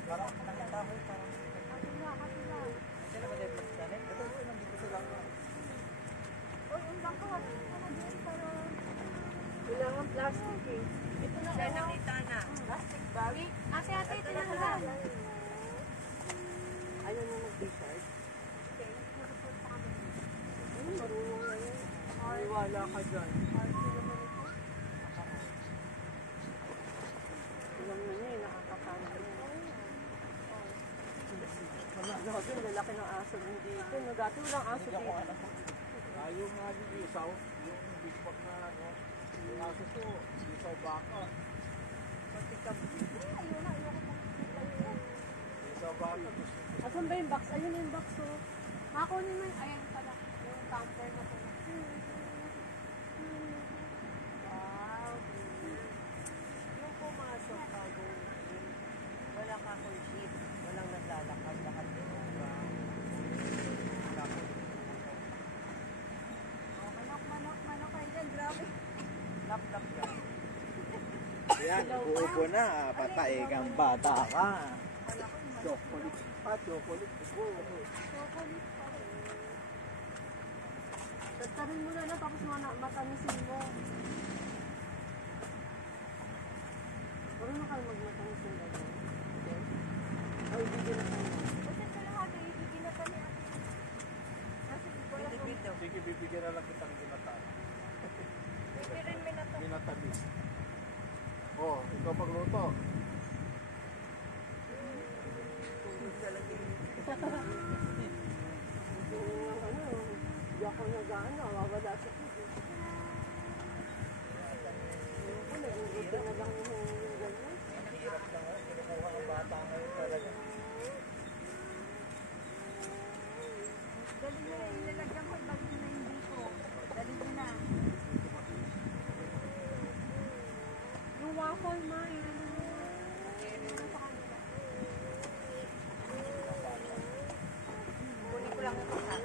Parang nakatahoy. Parang Katula. sila ba tayo plastic natin? Ito, nandito sa lang. Uy, umbang ka. Wala na din para... Kailangan plastic eh. Ito na Kaya nakita na. plastic bag. Ate, ito na lang. Ayaw mo mag-t-shirt? Marunong na yun. Wala ka dyan. Alam mo niya eh, nakakakano niya. Wala dati, lalaki ng aso din dito. No, dati walang aso dito. Yung nga yung isaw, yung big bag na ano, yung aso ko, isaw baka. Pati ka. Isaw baka, gusto ko. Asan ba yung box? Ayun yung box oh. Makunin mo yung, ayan pala. Yung tamper na po. Wow. Yung pumasok bago, wala ka akong sheet. Walang naglalakad. Lahat din yung Manok kayo dyan. Grabe. lap-lap yan. Yan, upo na. Pataig ang bata ka. Chocolate pa, chocolate. Chocolate pa rin. Tattarin mo na lang tapos matamisin mo. Marunong kayo magmatamisin na lang. Okay? Ay, bigyan na tayo. Kasi sa lahat ay ibigin na pa niya. Kasi wala kong Binibido. Sige, bibigyan na lang kitang ginataan. bibirin mo na to. Ginatamis. Oh, ikaw magluto. Hindi ako nag-ano, wawala sa TV. Ako, nag-iutin na lang yung ganyan. Hirap lang ako. Kinukuha ang bata ngayon talaga. Dali mo na, ilalagyan ko, balik mo na yung dito. Dali mo na. Yung waffle, ma, ilan mo. Sa kanila. Kunin ko lang ito ha.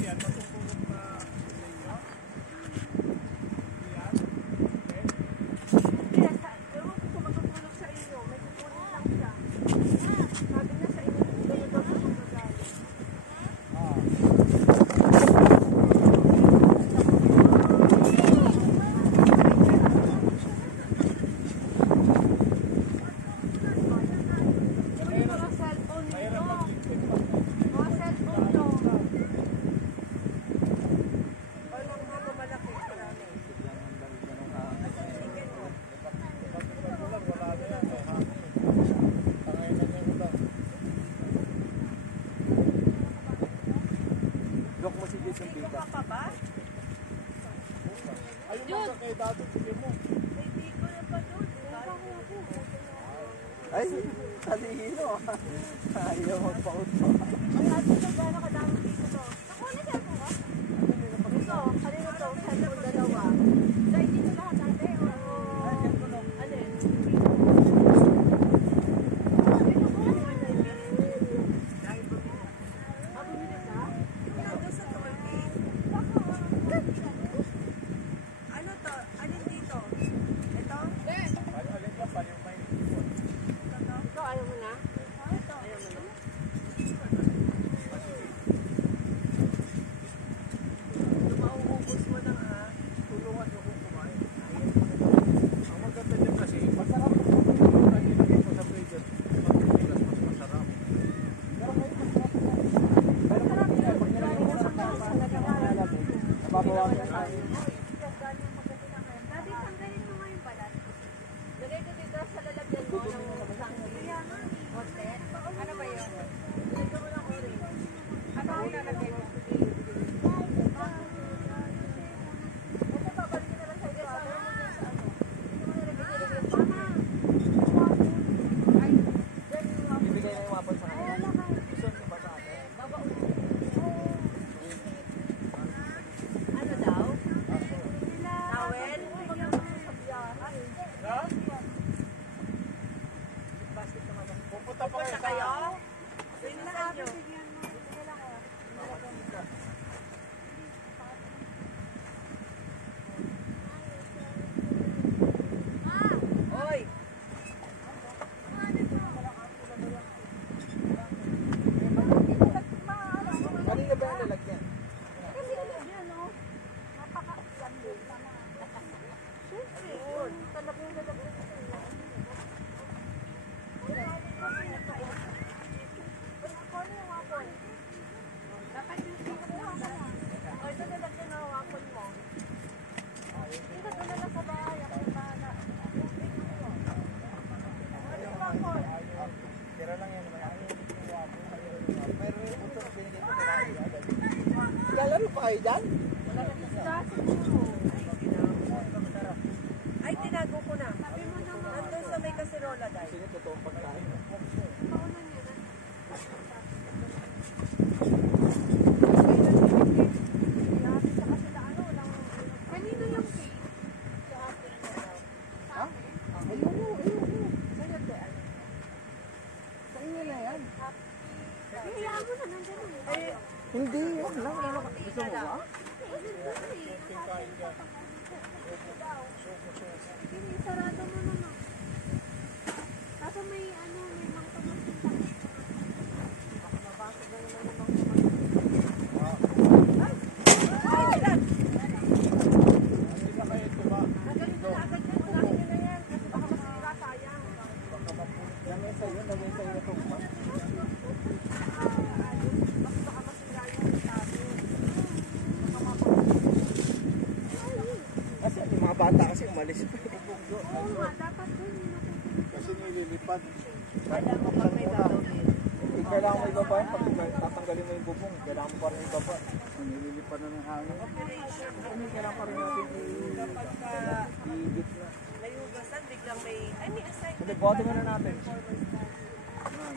Yan, matutulog na sa inyo. Yan. Okay. Kaya sa, ewan ko kung matutulog sa inyo, may kukunin lang siya. Sabi na sa inyo, hindi daw sa pagkagaling. dati, sige mo. May biko na pa doon. Ay, talihino. Ayaw magpa-auto. Ang atin sa gano'n kadaming biko to. Nakuha na siya po ka? Ito, kanina to, cellphone dalawa. Dahil dito lahat ate, o... Alin? Nandun sa Turkey. Ano to? Alin dito? Ito? Alin ka pa yung may Ito, ayaw mo na? Ayaw mo na? Mauubos mo lang ha. tulungan nyo kung kumain. Ang maganda nyo kasi, masarap po. Ang nilagay ko sa freezer, magbibigas, mas masarap. Pero ngayon, masarap po. Pero pag nilagay mo sa Nababawasan na tayo. Dati, tanggalin mo nga yung balat. Lagay ko dito sa lalagyan mo ng sangkili. Otet. Ano ba yun? Lagay ko ng orange. Ano ang lalagay mo? Ito, babalik na lang sa iyo. Ano mo dyan sa ano? Hindi mo nilagay sa Ay, dyan yung mga Bibigay na yung wapon sa kanila. Ison yung ba sa atin? ano daw? Towel? pupunta pa kayo Kayo? sa... Bilisan nyo. Oy! Kanina ba yung lalagyan? Tira lang yan naman. Pero yung ito, binigay ko sa kanila. Lalaro pa kayo dyan? Ay, tinago ko na. Nandun sa may kasirola dahil. Sige, totoong pagkain. Kanino yung cake? Ha? Ayun mo, ayun mo. Sa inyo na yan. Hayaan mo na, nandiyan na. Hindi, wag lang. Gusto mo ba? Hindi, sarado mo naman. Kaso may ano, may mga pagkakunta. Kanina kayo, diba? Lamesa yun, lamesa yun ito. Kasi yung mga bata kasi umalis pa. Oo nga, dapat dun yung nakukulit. Kasi nililipad. Alam mo pag may gagawin. Eh, kailangan mo ibaba yun. Pag tatanggalin mo yung bubong, kailangan mo pa rin ibaba. Nililipad na ng hangin. Kailangan pa rin natin Kapag ka i-higit na. nayugasan, biglang may... Ay, may assign. Hindi, buhatin muna natin. Yan.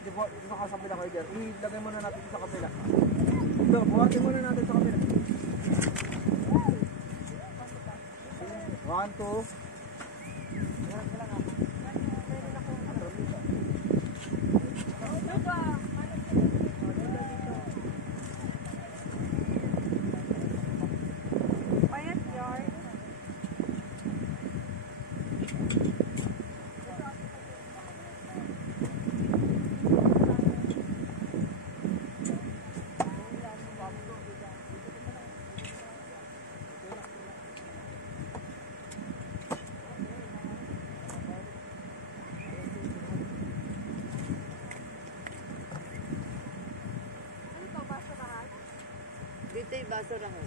Hindi, dito ka sa kabila kayo, Jer. Ilagay muna natin sa kabila. Dito, buhatin muna natin sa kabila. 1, 2. Payat yard. Ano to, basurahan? Dito yung basurahan.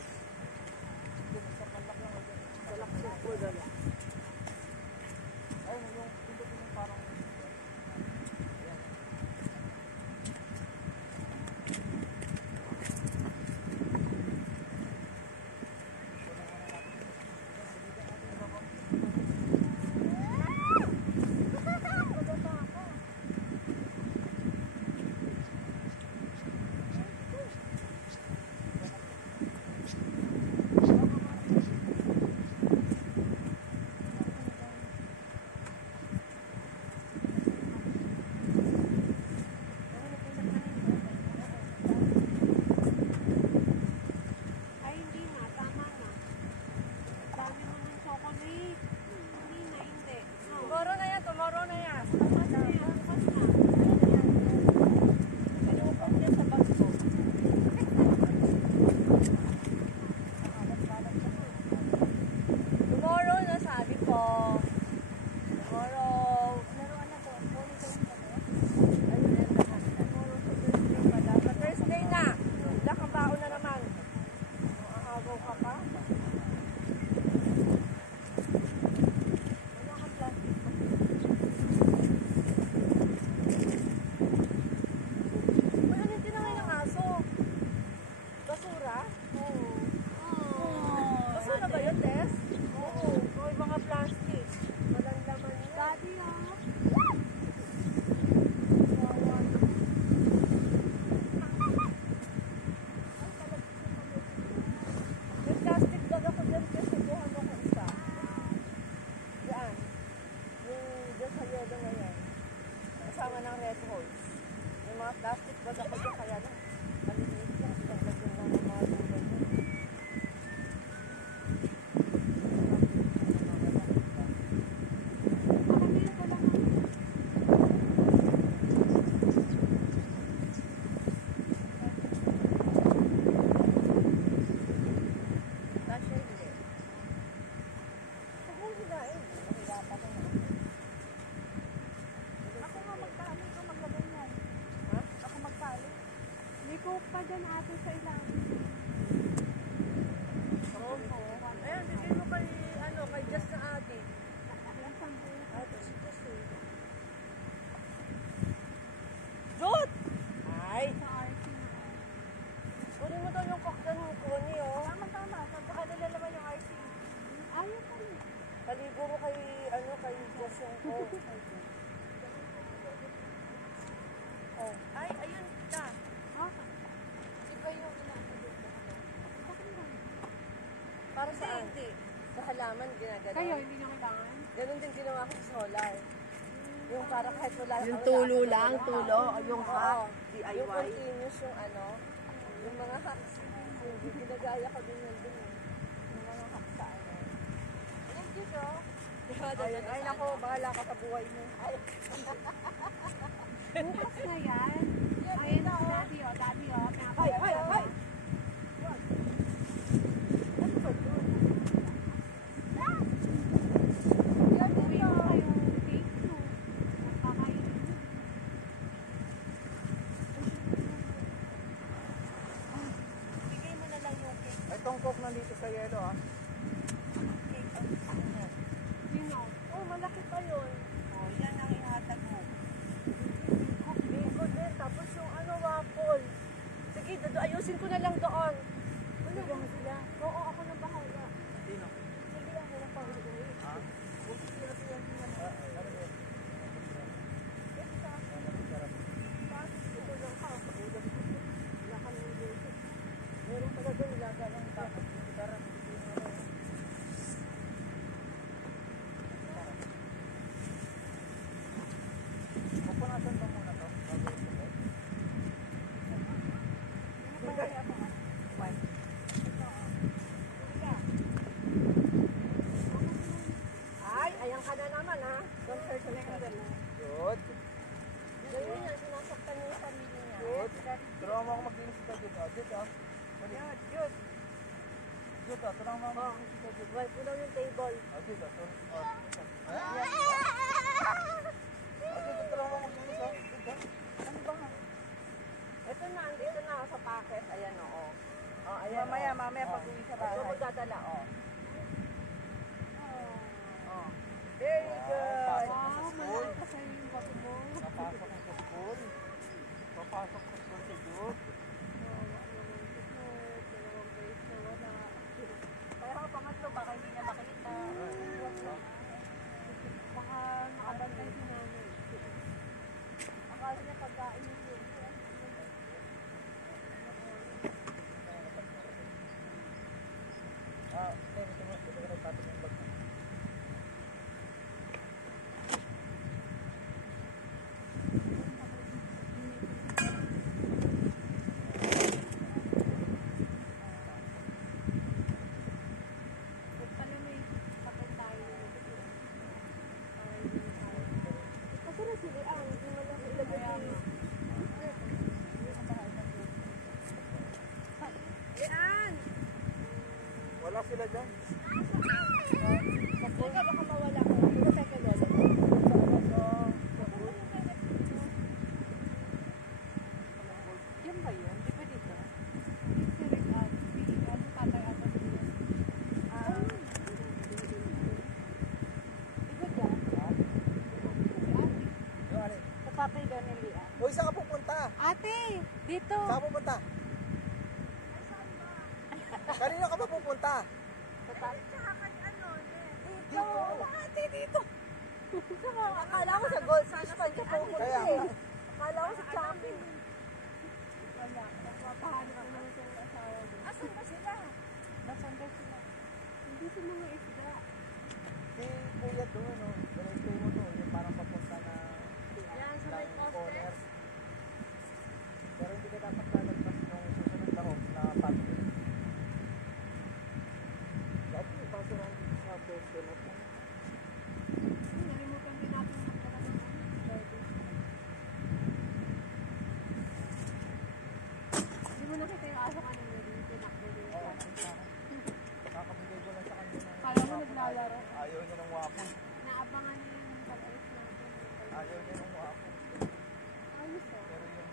kasama ng red horse. Yung mga plastic bag ako dyan, kaya na. Maliliit lang, sinaglag yun lang ng mga gulay mo. Kasya hindi. Huwag mong hilain. Mahirapan na naman. Ako nga magtali, ikaw maglagay yan. Ha? Ako magtali. May coke pa dyan ate sa ilang. Ayan, bigay mo kay, kay Just na ate. Ate, si Just eh. Jot! Ay! Kunin mo daw yung cocktail mo, Connie, oh. Tama. Sa kanila naman yung RC. Ayaw pa rin. Paligo mo kay, kay Just yung coke. Oh. Ay, ayun, ta. Iba yung inaano dito. Para saan? Hindi. Sa halaman, ginagano. Kayo, hindi nyo kailangan? Ganun din ginawa ko sa solar. Yung para kahit wala. Yung wala tulo ako, lang, wala. tulo, yung hack, Oo. DIY. Yung continuous yung yung mga hacks. Yung ginagaya ko din yun din eh. Yung mga hacks sa Thank you, bro. Ay, nako, bahala ka sa buhay mo. Ay, Bukas na yan. Ayun na, daddy, daddy, ay! Uwi ko kayong cake, no? Kakainin. Bigay mo na lang yung cake. Itong coke nandito sa yelo, ah. You know. Oh, malaki pa yun. Oh, yan ang ihatag mo. Bingo din. Tapos yung waffle. Sige, ayusin ko na lang doon. Bigyan mo sila. Oo, ako na bahala. Sino? Sige, ako na pauwi. Ha? Meron pala doon, ilaga lang bakit. Pupunasan ba muna to? Bago ito ba? Ay, ayan ka na naman ha. Don't hurt your feelings. Good. Ganyan yan, sinasaktan niya yung pamilya niya. Good. Tulungan mo ako maglinis ito, Jud. Jud, ah. Good, good. Jud, tulungan mo ako maglinis ito, Jud. Wipe mo daw yung table. Jud, tulungan mo maglinis, oh. Jud, Ano ba? Ito na, andito na sa packet. Ayan o. Oh, ayan. Mamaya pag-uwi sa bahay. Ito mo dadala o. Oh. Very good. Pasok ko sa school. Malaki sa'yo yung bato mo. Napasok ko sa school. Papasok ko sa school si Jud. Kaya ako pangatlo, baka hindi niya makita. Baka nakabantay si nanay. Akala niya pagkain yun. Ito mo, ito ko nagpapin yung bag. Huwag pala may patay tayo. Kasi na sila, hindi mo lang ilagay yung... Wala sila dyan. Teka, baka mawala ko. Ito teka, lolo. Yan ba yun? Di ba dito? Si Rick ano tatay ata dito. Ikaw dyan? Si ate. Sa tatay daw ni Lia. Uy, saan ka pupunta? Ate! Dito! Saan ka pupunta? Kanino ka pa pupunta? Dito. Ate, dito. Akala ko sa Gold Fish Pan ka pupunta Kaya eh. nga. Akala ko sa shopping. Wala. Nagpapahanap ko naman sa asawa mo. Asan ba sila? Nasaan daw sila? Hindi sa mga isda. Si Kuya doon, no? Diretso mo to. Yung parang papunta na... Yan, sa may matamis oh. Pero yung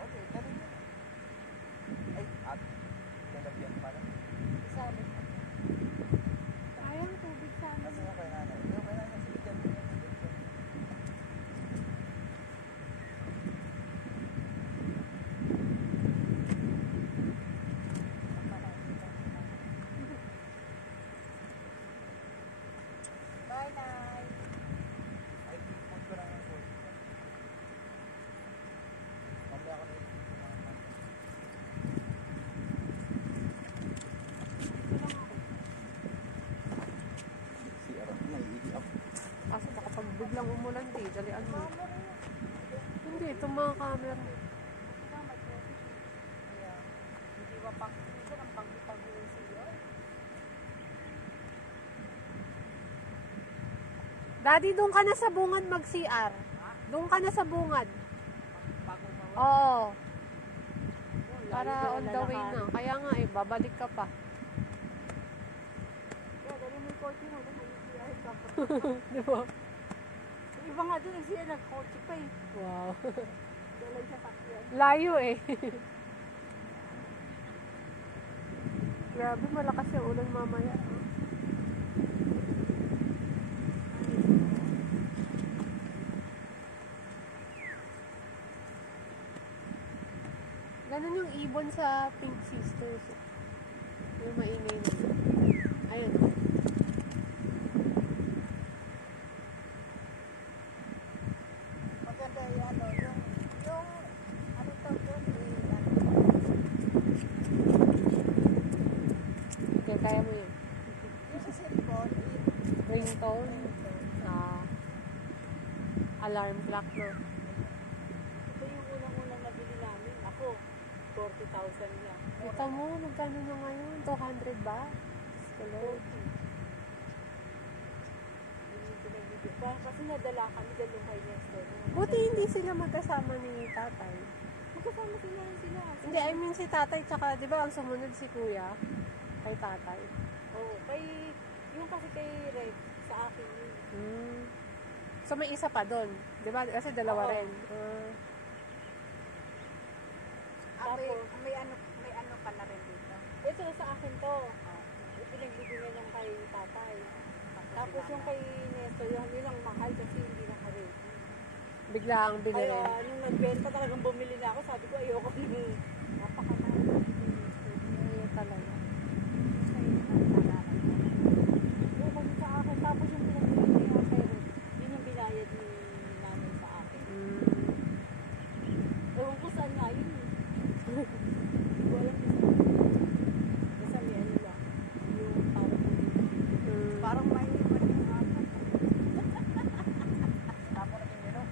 okay, dali mo na. Ay, at lalagyan pala. Isabot. Sayang tubig sa amin. Kasi yung kay nanay. Yung kay nanay, silikyan mo yan. Bye, Nay. Ay, phone ko lang yung phone. Mamaya ako na si Arap, naiigi ako. Kaso baka pag biglang umulan, di, dalian mo. Hindi, itong mga camera. Kaya, hindi ba pang minsan ang pang-pang-ulan siya? Daddy, doon ka na sa bungad mag-CR. Doon ka na sa bungad. Oo. Para on the way na. Kaya nga eh, babalik ka pa. Kaya, dali mo yung kotse mo. Dali mo yung CR ka. Di ba? Yung iba nga doon, nag-CR nag-kotse pa eh. Wow. Dalay sa takyan. Layo eh. Grabe, malakas yung ulan mamaya. Ganun yung ibon sa Pink Sisters. Yung maingay na. Ayun. Maganda yung ano, yung ano tawag doon, Okay, kaya mo yun. yung sa cellphone, Ringtone. Alarm clock na. ito yung unang-unang nabili namin. Ako, 40,000 lang. Kita mo, magkano na ngayon? 200 ba? Hello. Kasi nadala kami dalawang kay Nestor. Buti hindi sila magkasama ni tatay. Magkasama sila. Hindi, I mean si tatay, tsaka di ba ang sumunod si kuya kay tatay? Oo, yung kasi kay Red, sa akin yun. Hmm. So may isa pa doon, di ba? Kasi dalawa Oo. rin. May ano ka na rin dito. Ito na sa akin to. Pinagbibigyan lang kay tatay. Tapos yung kay Nestor, yun ang mahal kasi hindi naka-ready. Bigla ang binili. Kaya nung nagbenta talagang bumili na ako, sabi ko ayoko nung napakamahal. Ay, talaga. Oo, kasi sa akin. Tapos yung pinagbibigyan niya kay Red, yun yung binayad ni nanay sa akin. Hmm. Ewan ko saan nga yun eh. Hindi ko alam kung saan. Basta may ano lang. Yung parang parang may iwan yung apat. Tapo na yung yelo.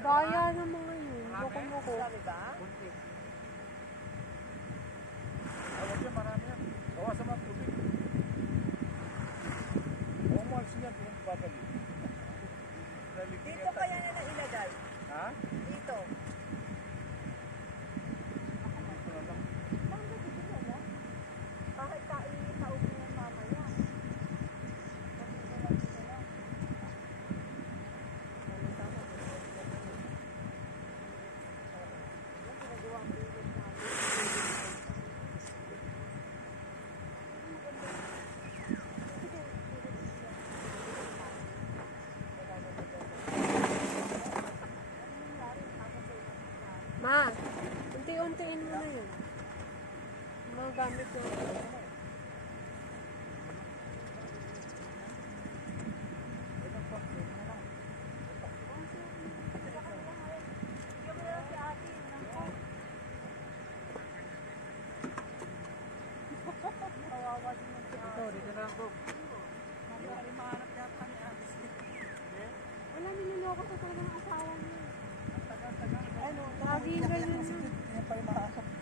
Daya na mga yun. Loko-loko. Sabi ba? Kunti. Awag yan, marami yan. Kawasan mo ang tubig. Umalis yan, kung babalik. Dito pa yan na ilagay. Ha? Dito. Ito na lang. Bakit dito mo? Bakit taon mo yung mamaya? Ma, unti-untiin mo na yun. Mga gamit mo. Ito, dito na lang po. Wala, niloloko ko talaga ng asawa niya. Ano, Iiyak na. Yan pa yung mga